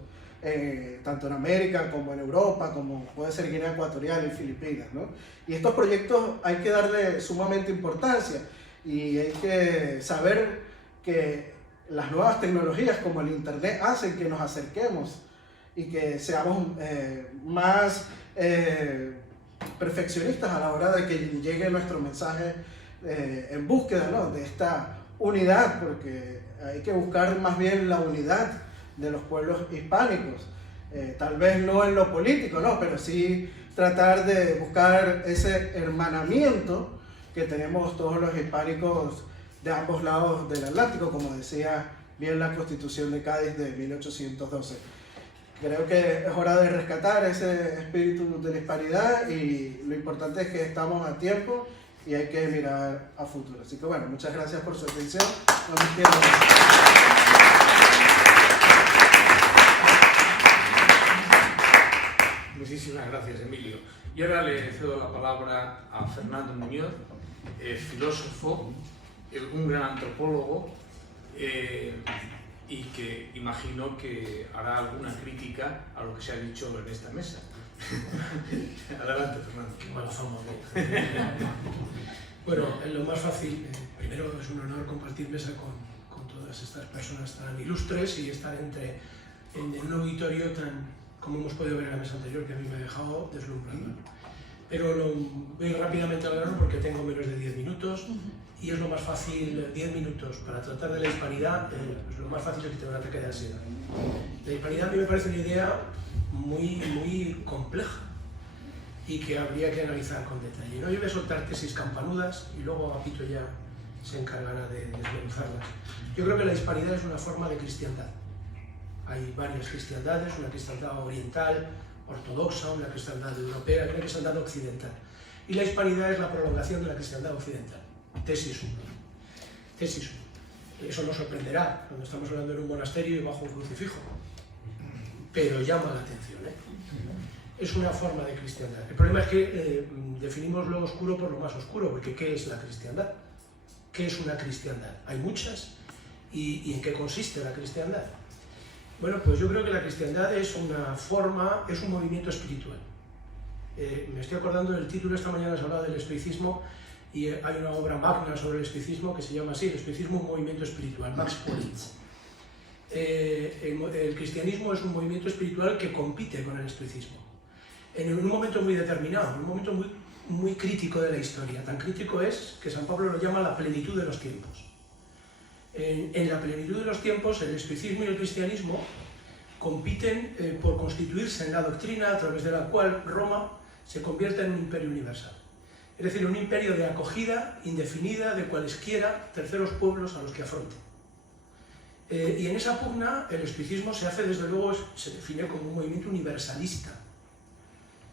tanto en América como en Europa, como puede ser Guinea Ecuatorial y Filipinas, ¿no? Y estos proyectos hay que darle sumamente importancia y hay que saber que las nuevas tecnologías como el internet hacen que nos acerquemos y que seamos más perfeccionistas a la hora de que llegue nuestro mensaje en búsqueda, ¿no?, de esta unidad, porque hay que buscar más bien la unidad de los pueblos hispánicos, tal vez no en lo político, ¿no?, pero sí tratar de buscar ese hermanamiento que tenemos todos los hispánicos de ambos lados del Atlántico, como decía bien la Constitución de Cádiz de 1812. Creo que es hora de rescatar ese espíritu de la hispanidad y lo importante es que estamos a tiempo y hay que mirar a futuro. Así que bueno, muchas gracias por su atención. No me quiero... Muchísimas gracias, Emilio. Y ahora le cedo la palabra a Fernando Muñoz, filósofo, un gran antropólogo, y que imagino que hará alguna crítica a lo que se ha dicho en esta mesa. Adelante, Fernando. Bueno, somos dos. Bueno, lo más fácil, primero es un honor compartir mesa con todas estas personas tan ilustres y estar en un auditorio tan, como hemos podido ver en la mesa anterior, que a mí me ha dejado deslumbrado. Pero voy rápidamente a hablarlo porque tengo menos de 10 minutos y es lo más fácil, 10 minutos para tratar de la hispanidad, pues lo más fácil es que tenga un ataque de ansiedad. La hispanidad a mí me parece una idea muy compleja y que habría que analizar con detalle. ¿No? Yo voy a soltar tesis campanudas y luego Agapito ya se encargará de desmenuzarlas. Yo creo que la hispanidad es una forma de cristiandad. Hay varias cristiandades, una cristiandad oriental, ortodoxa, una cristiandad europea y una cristiandad occidental. Y la hispanidad es la prolongación de la cristiandad occidental. Tesis 1. Tesis 1. Eso nos sorprenderá cuando estamos hablando en un monasterio y bajo un crucifijo. Pero llama la atención, ¿eh? Es una forma de cristiandad. El problema es que definimos lo oscuro por lo más oscuro, porque ¿qué es la cristiandad? ¿Qué es una cristiandad? Hay muchas. ¿Y en qué consiste la cristiandad? Bueno, pues yo creo que la cristiandad es una forma, es un movimiento espiritual. Me estoy acordando del título, esta mañana se hablaba del estoicismo y hay una obra magna sobre el estoicismo que se llama así, el estoicismo, un movimiento espiritual, Max Politz. El cristianismo es un movimiento espiritual que compite con el estoicismo. En un momento muy determinado, en un momento muy crítico de la historia. Tan crítico es que San Pablo lo llama la plenitud de los tiempos. En la plenitud de los tiempos, el estoicismo y el cristianismo compiten por constituirse en la doctrina a través de la cual Roma se convierte en un imperio universal. Es decir, un imperio de acogida indefinida de cualesquiera terceros pueblos a los que afronta. Y en esa pugna el estoicismo se hace, desde luego, se define como un movimiento universalista.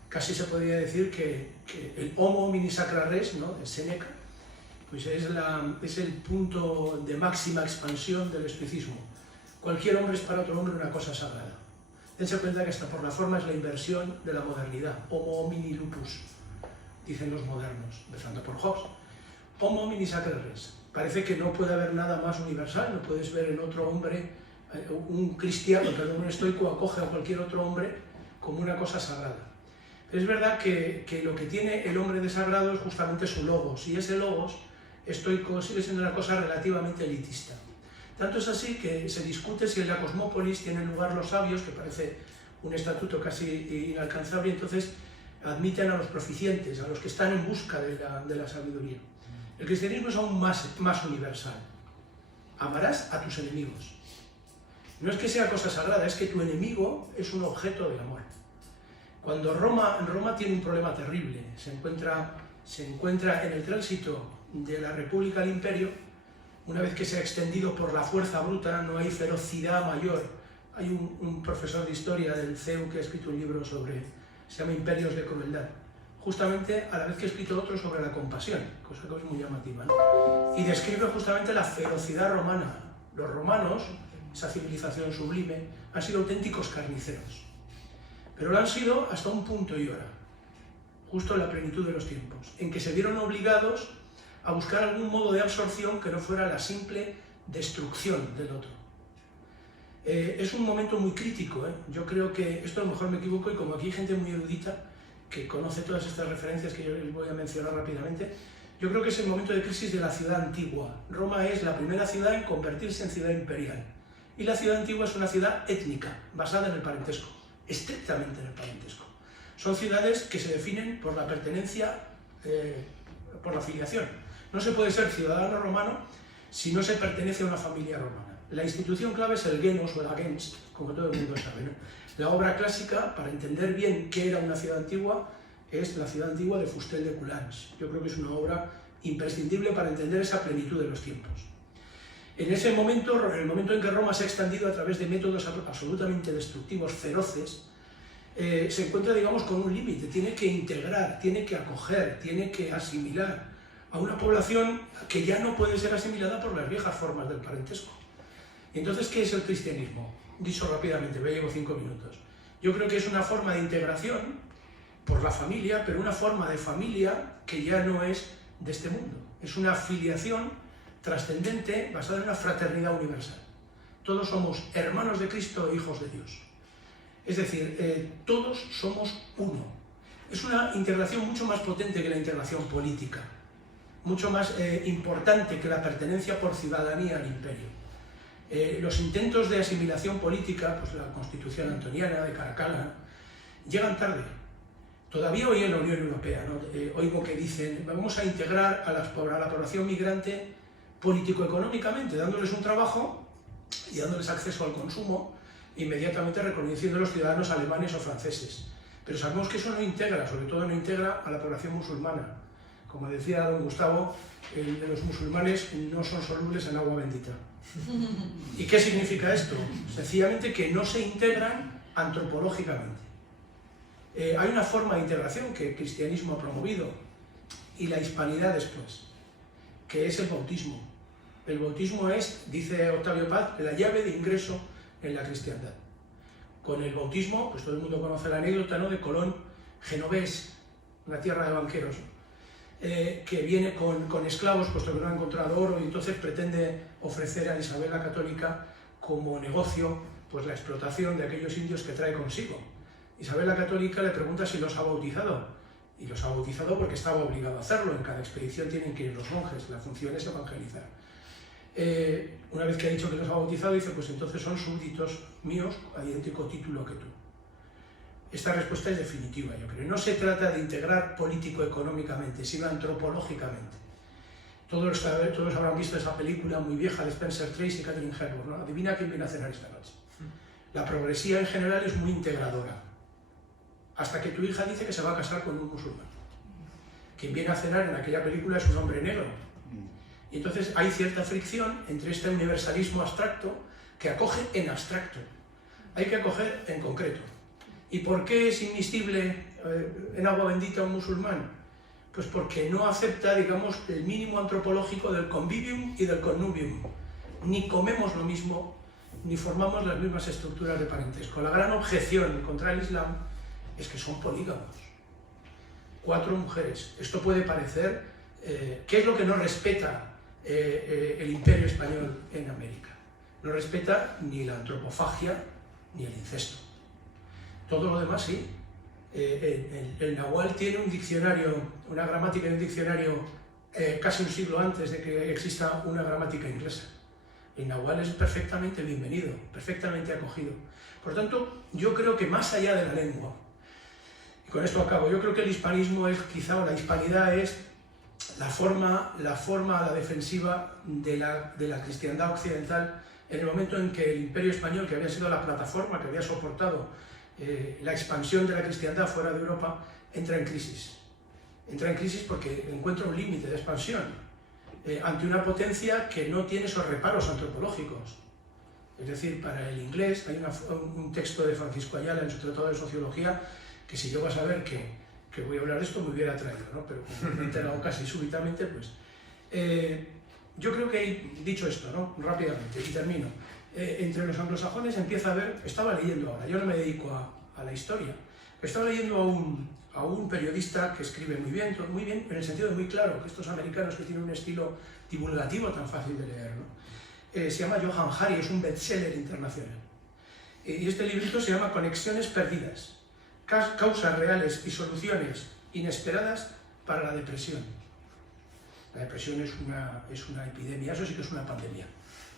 Casi se podría decir que el homo homini sacra res, ¿no?, de Séneca, pues es el punto de máxima expansión del estoicismo. Cualquier hombre es para otro hombre una cosa sagrada. Dense cuenta que hasta por la forma es la inversión de la modernidad. Homo homini lupus, dicen los modernos, empezando por Hobbes. Homo homini sacra res. Parece que no puede haber nada más universal, no puedes ver en otro hombre, un cristiano, perdón, un estoico acoge a cualquier otro hombre como una cosa sagrada. Pero es verdad que lo que tiene el hombre de sagrado es justamente su logos, y ese logos estoico sigue siendo una cosa relativamente elitista. Tanto es así que se discute si en la cosmópolis tienen lugar los sabios, que parece un estatuto casi inalcanzable, y entonces admiten a los proficientes, a los que están en busca de la sabiduría. El cristianismo es aún más universal. Amarás a tus enemigos. No es que sea cosa sagrada, es que tu enemigo es un objeto de amor. Cuando Roma tiene un problema terrible, se encuentra en el tránsito de la República al Imperio, una vez que se ha extendido por la fuerza bruta, no hay ferocidad mayor. Hay un profesor de historia del CEU que ha escrito un libro se llama Imperios de Crueldad, justamente a la vez que ha escrito otro sobre la compasión, cosa que es muy llamativa, ¿no? Y describe justamente la ferocidad romana. Los romanos, esa civilización sublime, han sido auténticos carniceros, pero lo han sido hasta un punto y hora, justo en la plenitud de los tiempos, en que se vieron obligados a buscar algún modo de absorción que no fuera la simple destrucción del otro. Es un momento muy crítico, ¿eh? Yo creo que, esto a lo mejor me equivoco, y como aquí hay gente muy erudita que conoce todas estas referencias que yo les voy a mencionar rápidamente, yo creo que es el momento de crisis de la ciudad antigua. Roma es la primera ciudad en convertirse en ciudad imperial, y la ciudad antigua es una ciudad étnica, basada en el parentesco, estrictamente en el parentesco. Son ciudades que se definen por la pertenencia, por la filiación. No se puede ser ciudadano romano si no se pertenece a una familia romana. La institución clave es el genos o la gens, como todo el mundo sabe, ¿no? La obra clásica, para entender bien qué era una ciudad antigua, es la ciudad antigua de Fustel de Coulanges. Yo creo que es una obra imprescindible para entender esa plenitud de los tiempos. En ese momento, en el momento en que Roma se ha extendido a través de métodos absolutamente destructivos, feroces, se encuentra, digamos, con un límite. Tiene que integrar, tiene que acoger, tiene que asimilar a una población que ya no puede ser asimilada por las viejas formas del parentesco. Entonces, ¿qué es el cristianismo? Dicho rápidamente, me llevo 5 minutos. Yo creo que es una forma de integración por la familia, pero una forma de familia que ya no es de este mundo. Es una filiación trascendente basada en una fraternidad universal. Todos somos hermanos de Cristo e hijos de Dios. Es decir, todos somos uno. Es una integración mucho más potente que la integración política, mucho más importante que la pertenencia por ciudadanía al imperio. Los intentos de asimilación política, pues la Constitución Antoniana de Caracalla, llegan tarde. Todavía hoy en la Unión Europea, ¿no? Oigo que dicen, vamos a integrar a la población migrante político-económicamente, dándoles un trabajo y dándoles acceso al consumo, inmediatamente reconociendo a los ciudadanos alemanes o franceses. Pero sabemos que eso no integra, sobre todo no integra a la población musulmana. Como decía don Gustavo, los musulmanes no son solubles en agua bendita. ¿Y qué significa esto? Sencillamente que no se integran antropológicamente. Hay una forma de integración que el cristianismo ha promovido, y la hispanidad después, que es el bautismo. El bautismo es, dice Octavio Paz, la llave de ingreso en la cristiandad. Con el bautismo, pues todo el mundo conoce la anécdota, ¿no?, de Colón genovés, una tierra de banqueros, que viene con esclavos, puesto que no ha encontrado oro, y entonces pretende ofrecer a Isabel la Católica como negocio pues la explotación de aquellos indios que trae consigo. Isabel la Católica le pregunta si los ha bautizado, y los ha bautizado porque estaba obligado a hacerlo. En cada expedición tienen que ir los monjes, la función es evangelizar. Una vez que ha dicho que los ha bautizado, dice, pues entonces son súbditos míos a idéntico título que tú. Esta respuesta es definitiva, yo creo. No se trata de integrar político-económicamente, sino antropológicamente. Todos habrán visto esa película muy vieja de Spencer Tracy y Katharine Hepburn, ¿no? Adivina quién viene a cenar esta noche. La progresía en general es muy integradora, hasta que tu hija dice que se va a casar con un musulmán. Quien viene a cenar en aquella película es un hombre negro. Y entonces hay cierta fricción entre este universalismo abstracto que acoge en abstracto. Hay que acoger en concreto. ¿Y por qué es inmiscible en agua bendita un musulmán? Pues porque no acepta, digamos, el mínimo antropológico del convivium y del connubium. Ni comemos lo mismo, ni formamos las mismas estructuras de parentesco. La gran objeción contra el Islam es que son polígamos. 4 mujeres. Esto puede parecer... ¿qué es lo que no respeta el Imperio Español en América? No respeta ni la antropofagia ni el incesto. Todo lo demás sí. El Nahual tiene un diccionario, una gramática en un diccionario casi un siglo antes de que exista una gramática inglesa. El Nahual es perfectamente bienvenido, perfectamente acogido. Por tanto, yo creo que más allá de la lengua, y con esto acabo, yo creo que el hispanismo es quizá, o la hispanidad es la forma a la defensiva de la cristiandad occidental en el momento en que el Imperio Español, que había sido la plataforma que había soportado la expansión de la cristiandad fuera de Europa, entra en crisis. Entra en crisis porque encuentra un límite de expansión ante una potencia que no tiene esos reparos antropológicos. Es decir, para el inglés hay un texto de Francisco Ayala en su Tratado de Sociología que si yo vas a ver que voy a hablar de esto me hubiera traído, ¿no? Pero como me he enterado casi súbitamente, pues... yo creo que, dicho esto, ¿no?, rápidamente, y termino, entre los anglosajones empieza a haber, estaba leyendo ahora, yo no me dedico a la historia, estaba leyendo a un periodista que escribe muy bien, en el sentido de muy claro, que estos americanos que tienen un estilo divulgativo tan fácil de leer, ¿no? Se llama Johann Hari, es un bestseller internacional. Y este librito se llama Conexiones perdidas, causas reales y soluciones inesperadas para la depresión. La depresión es una epidemia, eso sí que es una pandemia,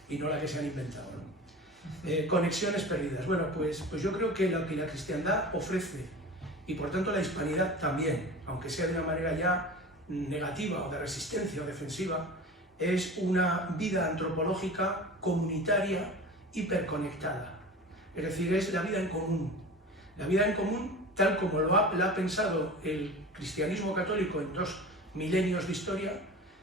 y no la que se han inventado, ¿no? Conexiones perdidas. Bueno, pues yo creo que lo que la cristiandad ofrece, y por tanto la hispanidad también, aunque sea de una manera ya negativa o de resistencia o defensiva, es una vida antropológica comunitaria hiperconectada. Es decir, es la vida en común. La vida en común, tal como la ha pensado el cristianismo católico en 2 milenios de historia,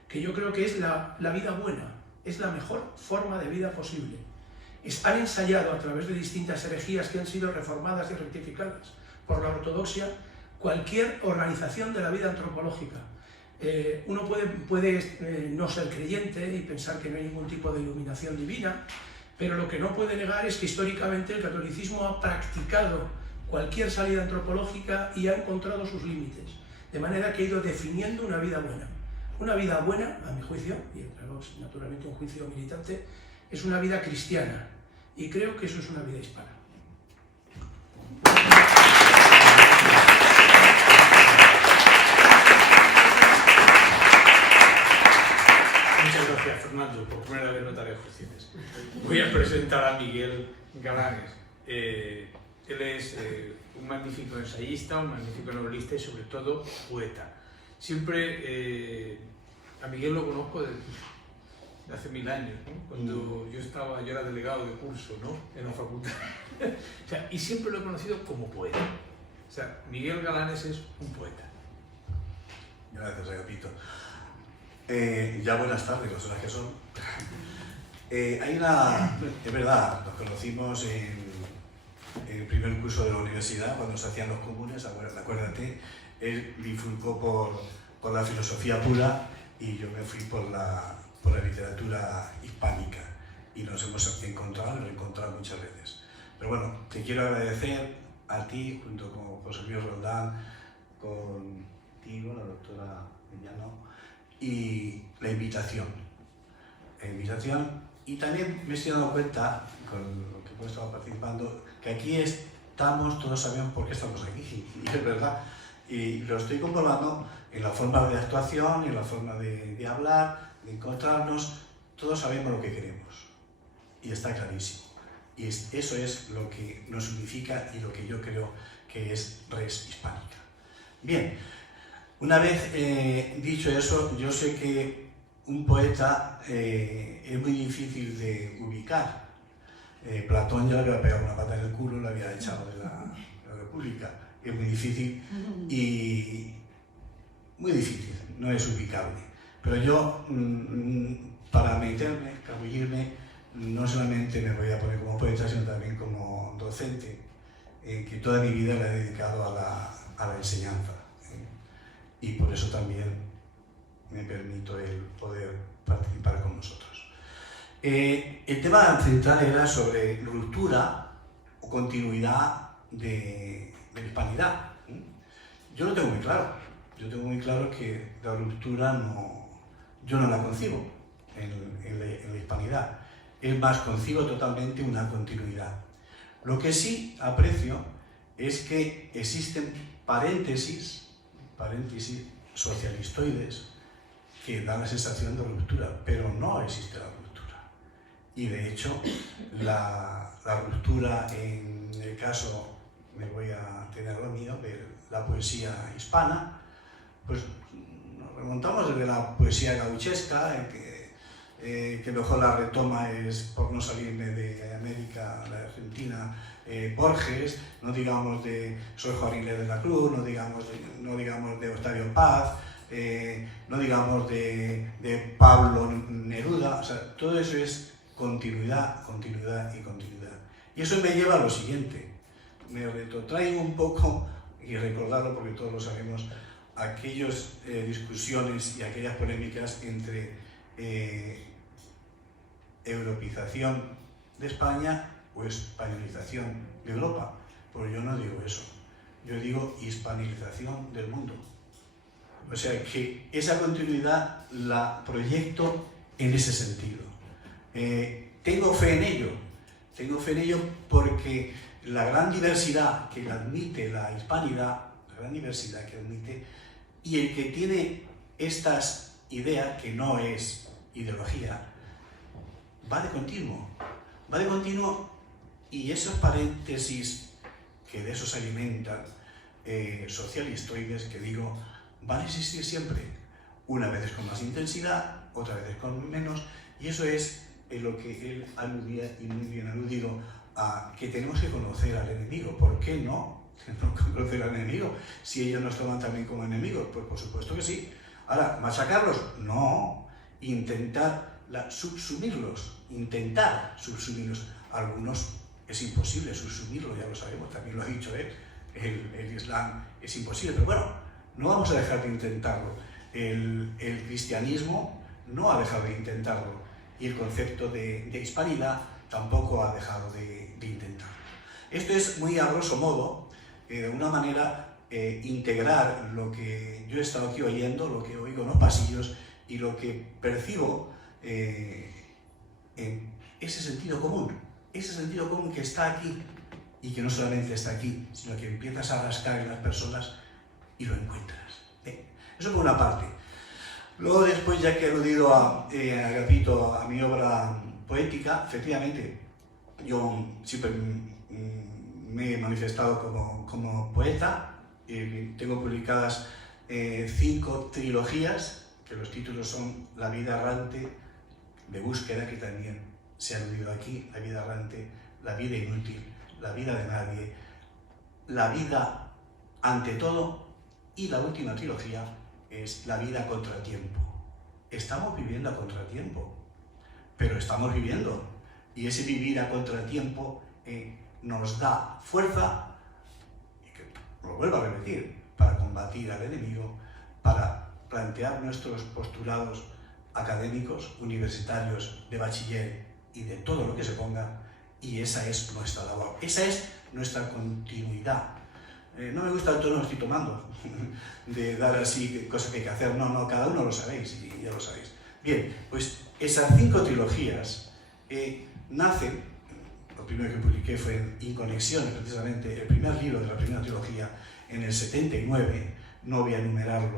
que yo creo que es la vida buena, es la mejor forma de vida posible. Han ensayado a través de distintas herejías que han sido reformadas y rectificadas por la ortodoxia cualquier organización de la vida antropológica. Uno puede no ser creyente y pensar que no hay ningún tipo de iluminación divina, pero lo que no puede negar es que históricamente el catolicismo ha practicado cualquier salida antropológica y ha encontrado sus límites, de manera que ha ido definiendo una vida buena. Una vida buena, a mi juicio, y naturalmente un juicio militante, es una vida cristiana, y creo que eso es una vida hispana. Muchas gracias, Fernando, por primera vez notar ejercicios. Voy a presentar a Miguel Galanes. Él es un magnífico ensayista, un magnífico novelista y sobre todo poeta. Siempre a Miguel lo conozco de hace 1000 años, ¿no? Cuando yo era delegado de curso, ¿no?, en la facultad. O sea, y siempre lo he conocido como poeta. sea, Miguel Galanes es un poeta. Gracias, Agapito. Ya buenas tardes, las horas que son. Es verdad, nos conocimos en el primer curso de la universidad, cuando se hacían los comunes, acuérdate, él bifurcó por la filosofía pura y yo me fui por la literatura hispánica, y nos hemos encontrado y reencontrado muchas veces. Pero bueno, te quiero agradecer a ti, junto con José Luis Roldán, contigo, la doctora Mellano, y la invitación. Y también me estoy dando cuenta, con lo que hemos estado participando, que aquí estamos, todos sabemos por qué estamos aquí, y es verdad. Y lo estoy comprobando en la forma de actuación, en la forma de hablar, de encontrarnos. Todos sabemos lo que queremos, y está clarísimo. Y eso es lo que nos unifica y lo que yo creo que es Res Hispánica. Bien, una vez dicho eso, yo sé que un poeta es muy difícil de ubicar. Platón ya le había pegado una pata en el culo, lo había echado de la República. Es muy difícil y muy difícil, no es ubicable. Pero yo, para meterme, escabullirme, no solamente me voy a poner como poeta, sino también como docente, que toda mi vida la he dedicado a la enseñanza. Y por eso también me permito el poder participar con vosotros. El tema central era sobre ruptura o continuidad de la hispanidad. Yo lo tengo muy claro. Yo tengo muy claro que la ruptura yo no la concibo en la hispanidad. Es más, concibo totalmente una continuidad. Lo que sí aprecio es que existen paréntesis socialistoides que dan la sensación de ruptura, pero no existe la ruptura. Y de hecho, la ruptura en el caso, me voy a tener lo mío, de la poesía hispana, pues nos remontamos desde la poesía gauchesca, que mejor la retoma es, por no salirme de América, la Argentina, Borges, no digamos de Sor Juana Inés de la Cruz, no digamos de Octavio Paz, no digamos de Pablo Neruda. O sea, todo eso es continuidad, continuidad y continuidad. Y eso me lleva a lo siguiente, me retrotraigo un poco, y recordarlo porque todos lo sabemos, aquellas discusiones y aquellas polémicas entre europeización de España o españolización de Europa. Pues yo no digo eso, yo digo hispanización del mundo. O sea que esa continuidad la proyecto en ese sentido. Tengo fe en ello porque la gran diversidad que admite la hispanidad, la gran diversidad que admite, y el que tiene estas ideas, que no es ideología, va de continuo, y esos paréntesis que de eso se alimentan, socialistoides, que digo, van a existir siempre, unas veces con más intensidad, otras veces con menos, y eso es lo que él aludía, y muy bien aludido, a que tenemos que conocer al enemigo. ¿Por qué no conocer al enemigo? Si ellos nos toman también como enemigos, pues por supuesto que sí. Ahora, ¿machacarlos? No. Intentar subsumirlos. Algunos es imposible subsumirlos, ya lo sabemos, también lo ha dicho él. El Islam es imposible, pero bueno, no vamos a dejar de intentarlo. El cristianismo no ha dejado de intentarlo, y el concepto de hispanidad tampoco ha dejado de intentarlo. Esto es muy a grosso modo, de una manera, integrar lo que yo he estado aquí oyendo, lo que oigo en los pasillos y lo que percibo en ese sentido común que está aquí, y que no solamente está aquí, sino que empiezas a rascar en las personas y lo encuentras. Eso por una parte. Luego, después, ya que he aludido a Agapito, a mi obra poética, efectivamente, yo siempre me he manifestado como poeta. Tengo publicadas 5 trilogías, que los títulos son La vida errante, de búsqueda, que también se ha aludido aquí, La vida errante, La vida inútil, La vida de nadie, La vida ante todo, y la última trilogía es La vida a contratiempo. Estamos viviendo a contratiempo, pero estamos viviendo, y ese vivir a contratiempo nos da fuerza, y que lo vuelvo a repetir, para combatir al enemigo, para plantear nuestros postulados académicos, universitarios, de bachiller y de todo lo que se ponga, y esa es nuestra labor, esa es nuestra continuidad. No me gusta el tono que estoy tomando, de dar así cosas que hay que hacer, no, cada uno lo sabéis, y ya lo sabéis. Bien, pues esas 5 trilogías nacen, lo primero que publiqué fue en Inconexiones, precisamente, el primer libro de la primera trilogía, en el 79, no voy a enumerar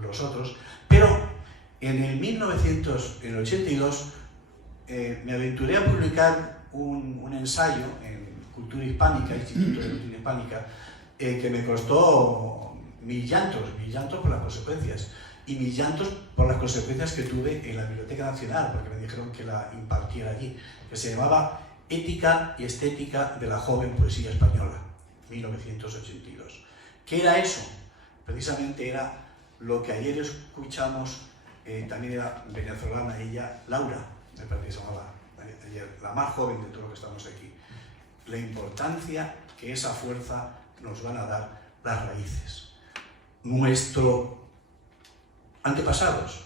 los otros, pero en el 1982 me aventuré a publicar un ensayo en Cultura Hispánica, Instituto de Cultura Hispánica, que me costó mil llantos por las consecuencias, y mil llantos por las consecuencias que tuve en la Biblioteca Nacional, porque me dijeron que la impartiera allí, que se llamaba Ética y Estética de la Joven Poesía Española, 1982. ¿Qué era eso? Precisamente era lo que ayer escuchamos, también era venezolana ella, Laura, me parece que se llamaba ayer, la más joven de todo lo que estamos aquí. La importancia que esa fuerza nos van a dar las raíces. Nuestro antepasados,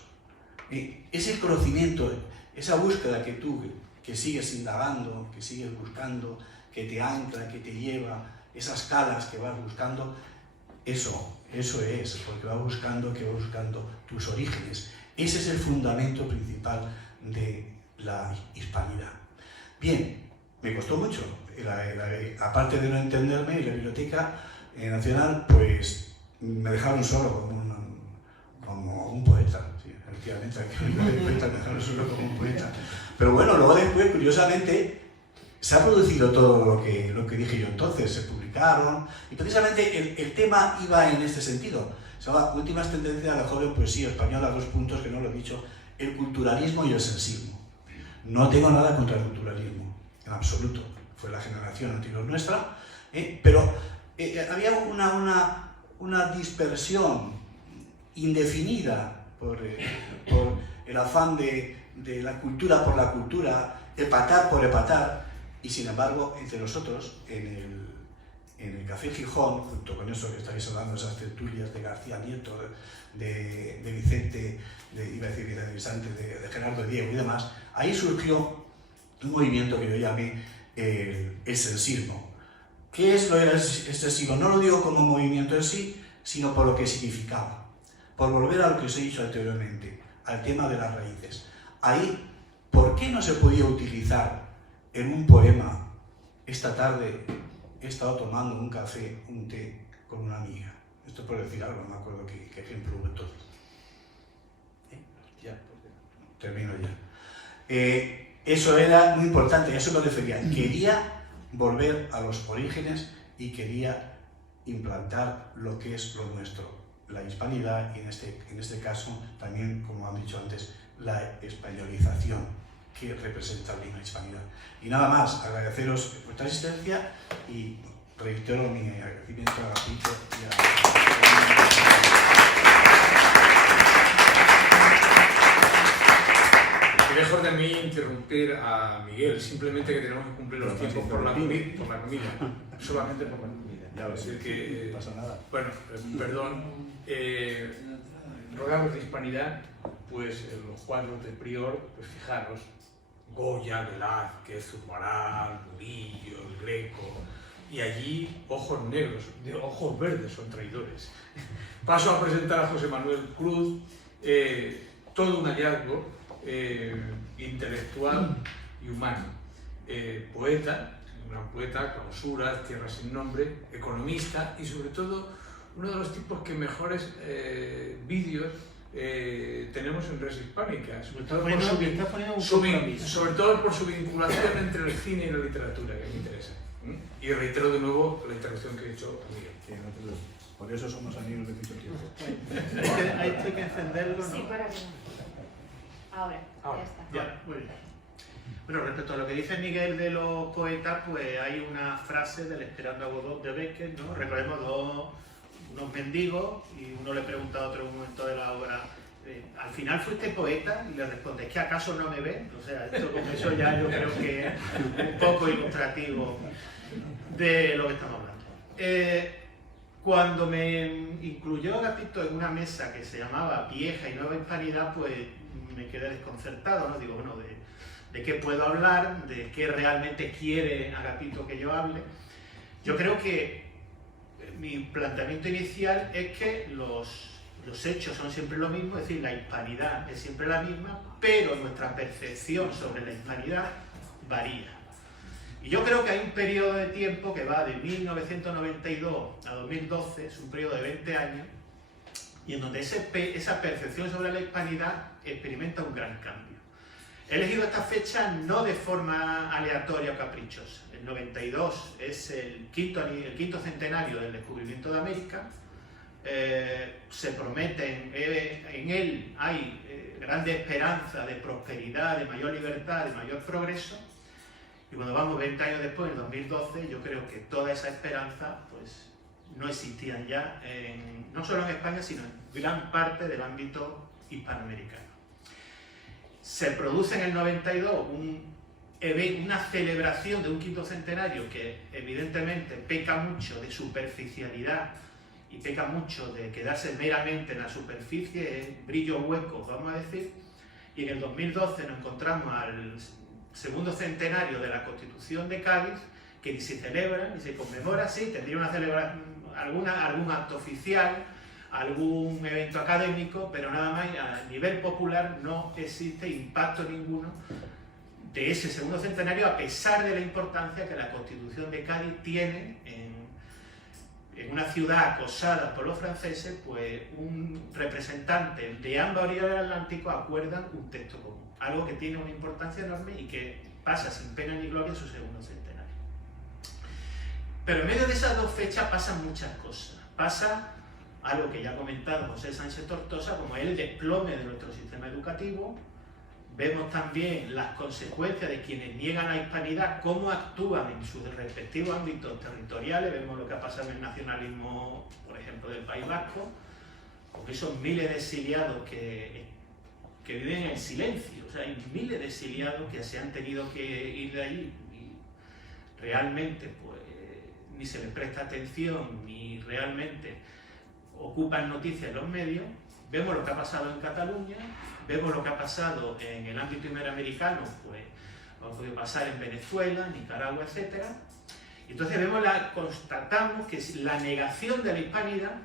ese conocimiento, esa búsqueda que tú, que sigues indagando, que sigues buscando, que te ancla, que te lleva, esas calas que vas buscando, eso es, porque vas buscando tus orígenes. Ese es el fundamento principal de la hispanidad. Bien, me costó mucho, aparte de no entenderme, en la Biblioteca Nacional, pues me dejaron solo como un poeta, sí, efectivamente, me dejaron solo como un poeta. Pero bueno, luego después, curiosamente, se ha producido todo lo que dije yo entonces, se publicaron, y precisamente el tema iba en este sentido. Se llama Últimas tendencias de la joven poesía española, 2 puntos que no lo he dicho, el culturalismo y el sensismo. No tengo nada contra el culturalismo, en absoluto, fue la generación anterior nuestra, pero había una dispersión indefinida por el afán de la cultura por la cultura, epatar por epatar, y sin embargo, entre nosotros, en el Café Gijón, junto con eso que estáis hablando, esas tertulias de García Nieto, de Vicente, iba a decir Vicente, de Gerardo Diego y demás, ahí surgió un movimiento que yo llamé el sensismo. ¿Qué es lo del sensismo? No lo digo como movimiento en sí, sino por lo que significaba. Por volver a lo que os he dicho anteriormente, al tema de las raíces. Ahí, ¿por qué no se podía utilizar en un poema? Esta tarde he estado tomando un café, un té, con una amiga. Esto por decir algo, no me acuerdo qué ejemplo hubo entonces. Ya, termino ya. Eso era muy importante, eso lo refería. Quería volver a los orígenes y quería implantar lo que es lo nuestro, la hispanidad y en este caso también, como han dicho antes, la españolización que representa la hispanidad. Y nada más, agradeceros vuestra asistencia y reitero mi agradecimiento a Pico y Y lejos de mí interrumpir a Miguel, simplemente que tenemos que cumplir los tiempos por la comida, solamente por la comida. Ya lo sé, no pasa nada. Bueno, perdón, rodeados de hispanidad, pues los cuadros de Prior, pues fijaros, Goya, Velázquez, Zurbarán, Murillo, el Greco, y allí ojos negros, de ojos verdes son traidores. Paso a presentar a José Manuel Cruz, todo un hallazgo intelectual y humano, poeta, un gran poeta, Clausuras, Tierra sin nombre, economista y sobre todo uno de los tipos que mejores vídeos tenemos en Res Hispánica, sobre todo por su vinculación entre el cine y la literatura, que me interesa. Y reitero de nuevo la interrupción que he hecho a Miguel. Por eso somos amigos de mucho tiempo. Hay que encenderlo, ¿no? Sí, para que ahora, ya está. Ya, muy bien. Bueno, respecto a lo que dice Miguel de los poetas, pues hay una frase del Esperando a Godot de Beckett, ¿no? Recordemos unos mendigos y uno le pregunta a otro en un momento de la obra, ¿al final fuiste poeta? Y le responde, ¿es que acaso no me ven? O sea, esto con eso ya yo creo que es un poco ilustrativo de lo que estamos hablando. Cuando me incluyó Agapito en una mesa que se llamaba Vieja y Nueva Hispanidad, pues me quedé desconcertado, ¿no? Digo, bueno, ¿de qué puedo hablar? ¿De qué realmente quiere Agapito que yo hable? Yo creo que mi planteamiento inicial es que los hechos son siempre lo mismo, es decir, la hispanidad es siempre la misma, pero nuestra percepción sobre la hispanidad varía. Y yo creo que hay un periodo de tiempo que va de 1992 a 2012, es un periodo de 20 años, y en donde esa percepción sobre la hispanidad experimenta un gran cambio. He elegido esta fecha no de forma aleatoria o caprichosa. El 92 es el quinto centenario del descubrimiento de América. Se prometen, en él hay grande esperanza de prosperidad, de mayor libertad, de mayor progreso. Y cuando vamos 20 años después, en 2012, yo creo que toda esa esperanza pues, no existían ya, no solo en España, sino en gran parte del ámbito hispanoamericano. Se produce en el 92 una celebración de un quinto centenario que evidentemente peca mucho de superficialidad y peca mucho de quedarse meramente en la superficie, brillo hueco, vamos a decir, y en el 2012 nos encontramos al segundo centenario de la Constitución de Cádiz, que ni se celebra, ni se conmemora, sí, tendría una celebración, algún acto oficial, algún evento académico, pero nada más a nivel popular no existe impacto ninguno de ese segundo centenario, a pesar de la importancia que la Constitución de Cádiz tiene en una ciudad acosada por los franceses, pues un representante de ambas orillas del Atlántico acuerdan un texto común, algo que tiene una importancia enorme y que pasa sin pena ni gloria su segundo centenario. Pero en medio de esas dos fechas pasan muchas cosas. Pasa algo que ya ha comentado José Sánchez Tortosa, como el desplome de nuestro sistema educativo. Vemos también las consecuencias de quienes niegan la hispanidad, cómo actúan en sus respectivos ámbitos territoriales. Vemos lo que ha pasado en el nacionalismo, por ejemplo, del País Vasco, con esos miles de exiliados que viven en silencio. O sea, hay miles de exiliados que se han tenido que ir de allí y realmente pues, ni se les presta atención, ni realmente ocupan noticias en los medios. Vemos lo que ha pasado en Cataluña, vemos lo que ha pasado en el ámbito iberoamericano, pues lo que ha podido pasar en Venezuela, Nicaragua, etc. Entonces constatamos que la negación de la hispanidad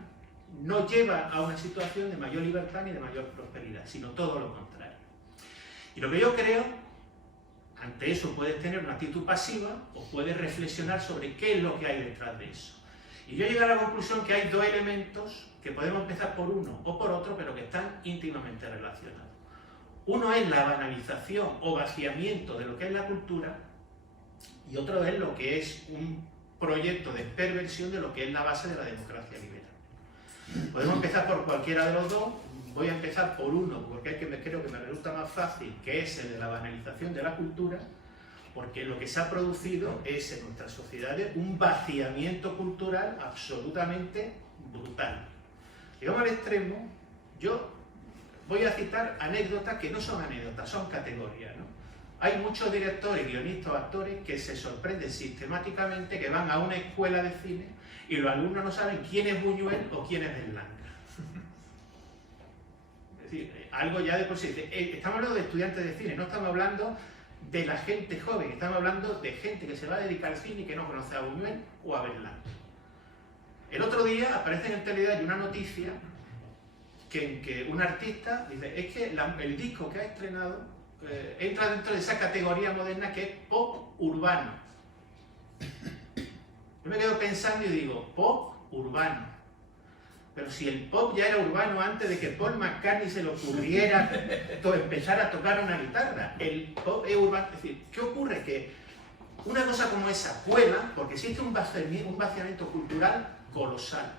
no lleva a una situación de mayor libertad ni de mayor prosperidad, sino todo lo contrario. Y lo que yo creo, ante eso puedes tener una actitud pasiva o puedes reflexionar sobre qué es lo que hay detrás de eso. Y yo llegué a la conclusión que hay dos elementos que podemos empezar por uno o por otro, pero que están íntimamente relacionados. Uno es la banalización o vaciamiento de lo que es la cultura, y otro es lo que es un proyecto de perversión de lo que es la base de la democracia liberal. Podemos empezar por cualquiera de los dos. Voy a empezar por uno, porque es que creo que me resulta más fácil, que es el de la banalización de la cultura, porque lo que se ha producido es en nuestras sociedades un vaciamiento cultural absolutamente brutal. Llegamos al extremo, yo voy a citar anécdotas que no son anécdotas, son categorías, ¿no? Hay muchos directores, guionistas o actores que se sorprenden sistemáticamente que van a una escuela de cine y los alumnos no saben quién es Buñuel o quién es Berlanga. Es decir, algo ya de por sí. Estamos hablando de estudiantes de cine, no estamos hablando de la gente joven, estamos hablando de gente que se va a dedicar al cine y que no conoce a Buñuel o a Berlanga. El otro día aparece en el telediario una noticia en que un artista dice, es que el disco que ha estrenado entra dentro de esa categoría moderna que es pop urbano. Yo me quedo pensando y digo, pop urbano. Pero si el pop ya era urbano antes de que Paul McCartney se le ocurriera empezar a tocar una guitarra, el pop es urbano. Es decir, ¿qué ocurre? Que una cosa como esa cuela, porque existe un vaciamiento cultural colosal.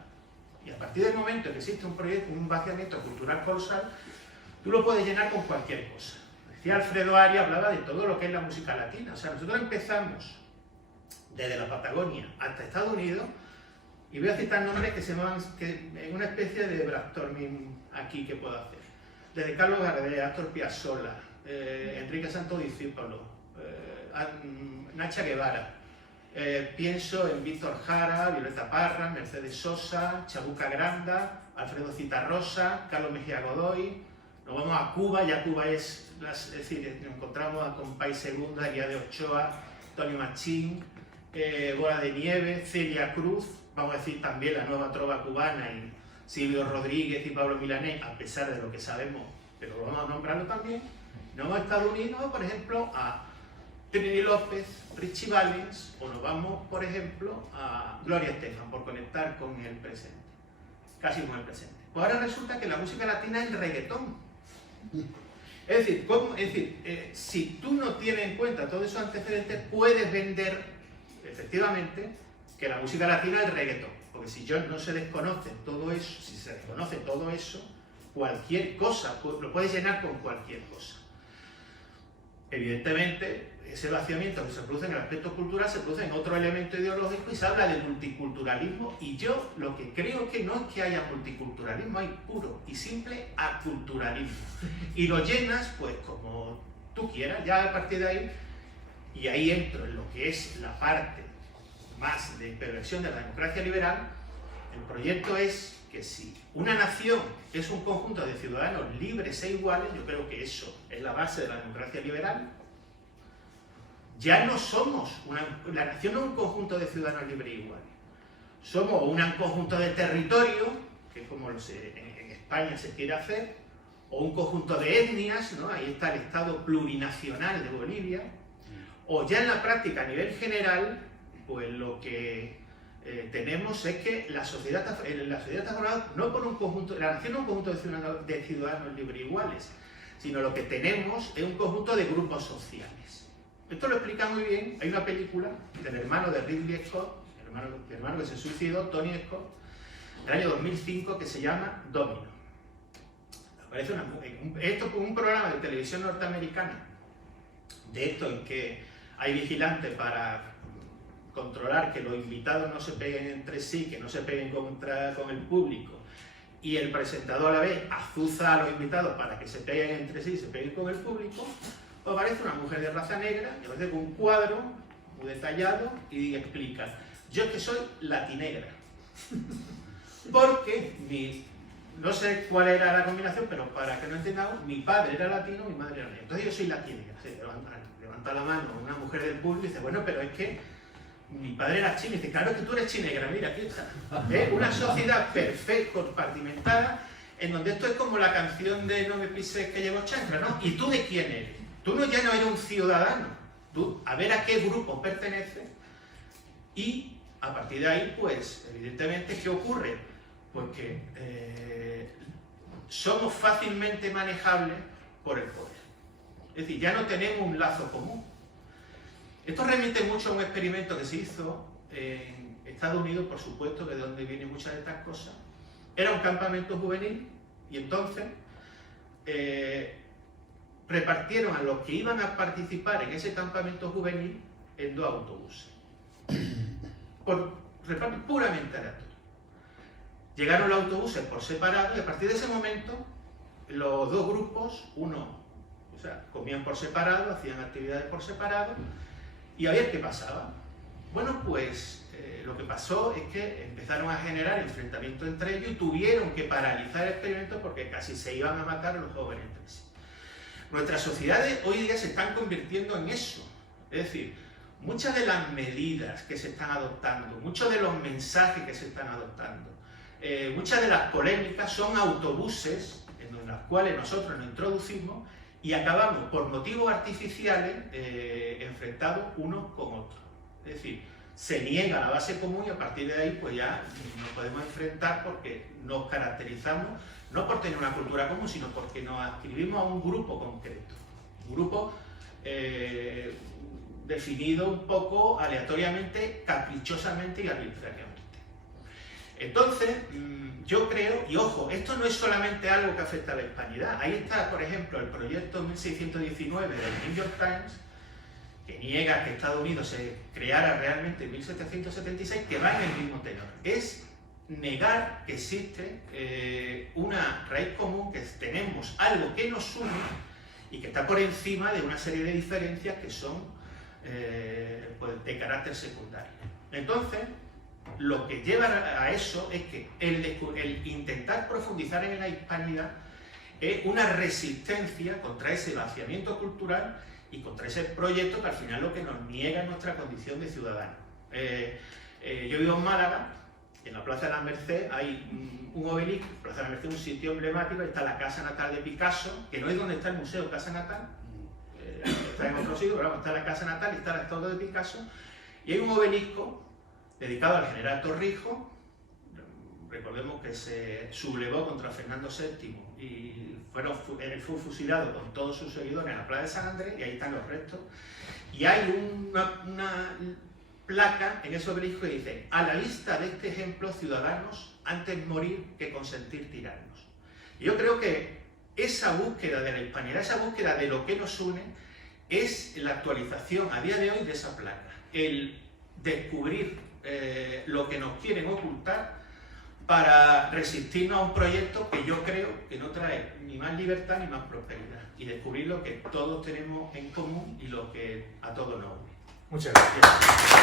Y a partir del momento en que existe un vaciamiento cultural colosal, tú lo puedes llenar con cualquier cosa. Decía Alfredo Arias, hablaba de todo lo que es la música latina. O sea, nosotros empezamos desde la Patagonia hasta Estados Unidos Y voy a citar nombres que se llaman en una especie de brainstorming aquí que puedo hacer. Desde Carlos Gardel, Astor Piazzolla, Enrique Santo Discípulo, Nacha Guevara. Pienso en Víctor Jara, Violeta Parra, Mercedes Sosa, Chabuca Granda, Alfredo Citarrosa, Carlos Mejía Godoy. Nos vamos a Cuba, ya Cuba es decir, nos encontramos con Pai Segunda, Guía de Ochoa, Tony Machín, Bola de Nieve, Celia Cruz, vamos a decir también la nueva trova cubana y Silvio Rodríguez y Pablo Milanés, a pesar de lo que sabemos, pero vamos a nombrarlo también. Nos vamos a Estados Unidos, por ejemplo, a Trini López, Richie Valens, o nos vamos, por ejemplo, a Gloria Estefan, por conectar con el presente, casi con el presente. Pues ahora resulta que la música latina es el reggaetón. Es decir, si tú no tienes en cuenta todos esos antecedentes, puedes vender, efectivamente, que la música latina es el reggaetón. Porque si no se desconoce todo eso, si se desconoce todo eso, cualquier cosa, lo puedes llenar con cualquier cosa. Evidentemente, ese vaciamiento que se produce en el aspecto cultural se produce en otro elemento ideológico y se habla de multiculturalismo, y yo lo que creo es que no es que haya multiculturalismo, hay puro y simple aculturalismo. Y lo llenas pues como tú quieras, ya a partir de ahí, y ahí entro en lo que es la parte más de perversión de la democracia liberal. El proyecto es que si una nación es un conjunto de ciudadanos libres e iguales, yo creo que eso es la base de la democracia liberal. Ya no somos la nación no es un conjunto de ciudadanos libres e iguales. Somos un conjunto de territorios, que es como en España se quiere hacer, o un conjunto de etnias, ¿no? Ahí está el Estado plurinacional de Bolivia, o ya en la práctica a nivel general, pues lo que tenemos es que la sociedad está formada no por un conjunto, la nación no es un conjunto de ciudadanos libres e iguales, sino lo que tenemos es un conjunto de grupos sociales. Esto lo explica muy bien, hay una película del hermano de Ridley Scott, el hermano que se suicidó, Tony Scott, del año 2005, que se llama Domino. Aparece esto es un programa de televisión norteamericana, de esto en que hay vigilantes para controlar que los invitados no se peguen entre sí, que no se peguen con el público, y el presentador a la vez azuza a los invitados para que se peguen entre sí y se peguen con el público. Pues aparece una mujer de raza negra, y aparece con un cuadro muy detallado y explica: yo es que soy latinegra, porque no sé cuál era la combinación, pero para que no entendamos, mi padre era latino, mi madre era negra, entonces yo soy latinegra. Levanta la mano una mujer del público y dice: bueno, pero es que mi padre era chino. Y dice: claro que tú eres chinegra, mira, aquí está. Una sociedad perfecta, compartimentada, en donde esto es como la canción de No me pises que llevo chancla, ¿no? ¿Y tú de quién eres? Tú ya no eres un ciudadano, tú a ver a qué grupo perteneces, y a partir de ahí, pues, evidentemente, ¿qué ocurre? Pues que somos fácilmente manejables por el poder. Es decir, ya no tenemos un lazo común. Esto remite mucho a un experimento que se hizo en Estados Unidos, por supuesto, que es de donde vienen muchas de estas cosas. Era un campamento juvenil, y entonces repartieron a los que iban a participar en ese campamento juvenil en 2 autobuses. Por reparto puramente aleatorio. Llegaron los autobuses por separado, y a partir de ese momento los 2 grupos, comían por separado, hacían actividades por separado, y a ver qué pasaba. Bueno, pues lo que pasó es que empezaron a generar enfrentamientos entre ellos y tuvieron que paralizar el experimento porque casi se iban a matar los jóvenes entre sí. Nuestras sociedades hoy día se están convirtiendo en eso. Es decir, muchas de las medidas que se están adoptando, muchos de los mensajes que se están adoptando, muchas de las polémicas son autobuses en los cuales nosotros nos introducimos y acabamos por motivos artificiales enfrentados unos con otros. Es decir, se niega la base común y a partir de ahí pues ya nos podemos enfrentar porque nos caracterizamos no por tener una cultura común, sino porque nos adscribimos a un grupo concreto. Un grupo definido un poco aleatoriamente, caprichosamente y arbitrariamente. Entonces, yo creo, y ojo, esto no es solamente algo que afecta a la hispanidad. Ahí está, por ejemplo, el proyecto 1619 del New York Times, que niega que Estados Unidos se creara realmente en 1776, que va en el mismo tenor. Es negar que existe una raíz común, que tenemos algo que nos une y que está por encima de una serie de diferencias que son pues, de carácter secundario. Entonces, lo que lleva a eso es que el intentar profundizar en la hispanidad es una resistencia contra ese vaciamiento cultural y contra ese proyecto que al final lo que nos niega es nuestra condición de ciudadanos. Yo vivo en Málaga, en la Plaza de la Merced hay un obelisco, Plaza de la Merced es un sitio emblemático, está la casa natal de Picasso, que no es donde está el Museo Casa Natal, está en otro sitio, pero está la casa natal y está la estatua de Picasso, y hay un obelisco dedicado al general Torrijos. Recordemos que se sublevó contra Fernando VII y fue fusilado con todos sus seguidores en la Plaza de San Andrés, y ahí están los restos. Y hay una placa en ese obelisco que dice: a la vista de este ejemplo, ciudadanos, antes morir que consentir tirarnos. Y yo creo que esa búsqueda de la hispanidad, esa búsqueda de lo que nos une, es la actualización a día de hoy de esa placa. El descubrir lo que nos quieren ocultar para resistirnos a un proyecto que yo creo que no trae ni más libertad ni más prosperidad, y descubrir lo que todos tenemos en común y lo que a todos nos une. Muchas gracias.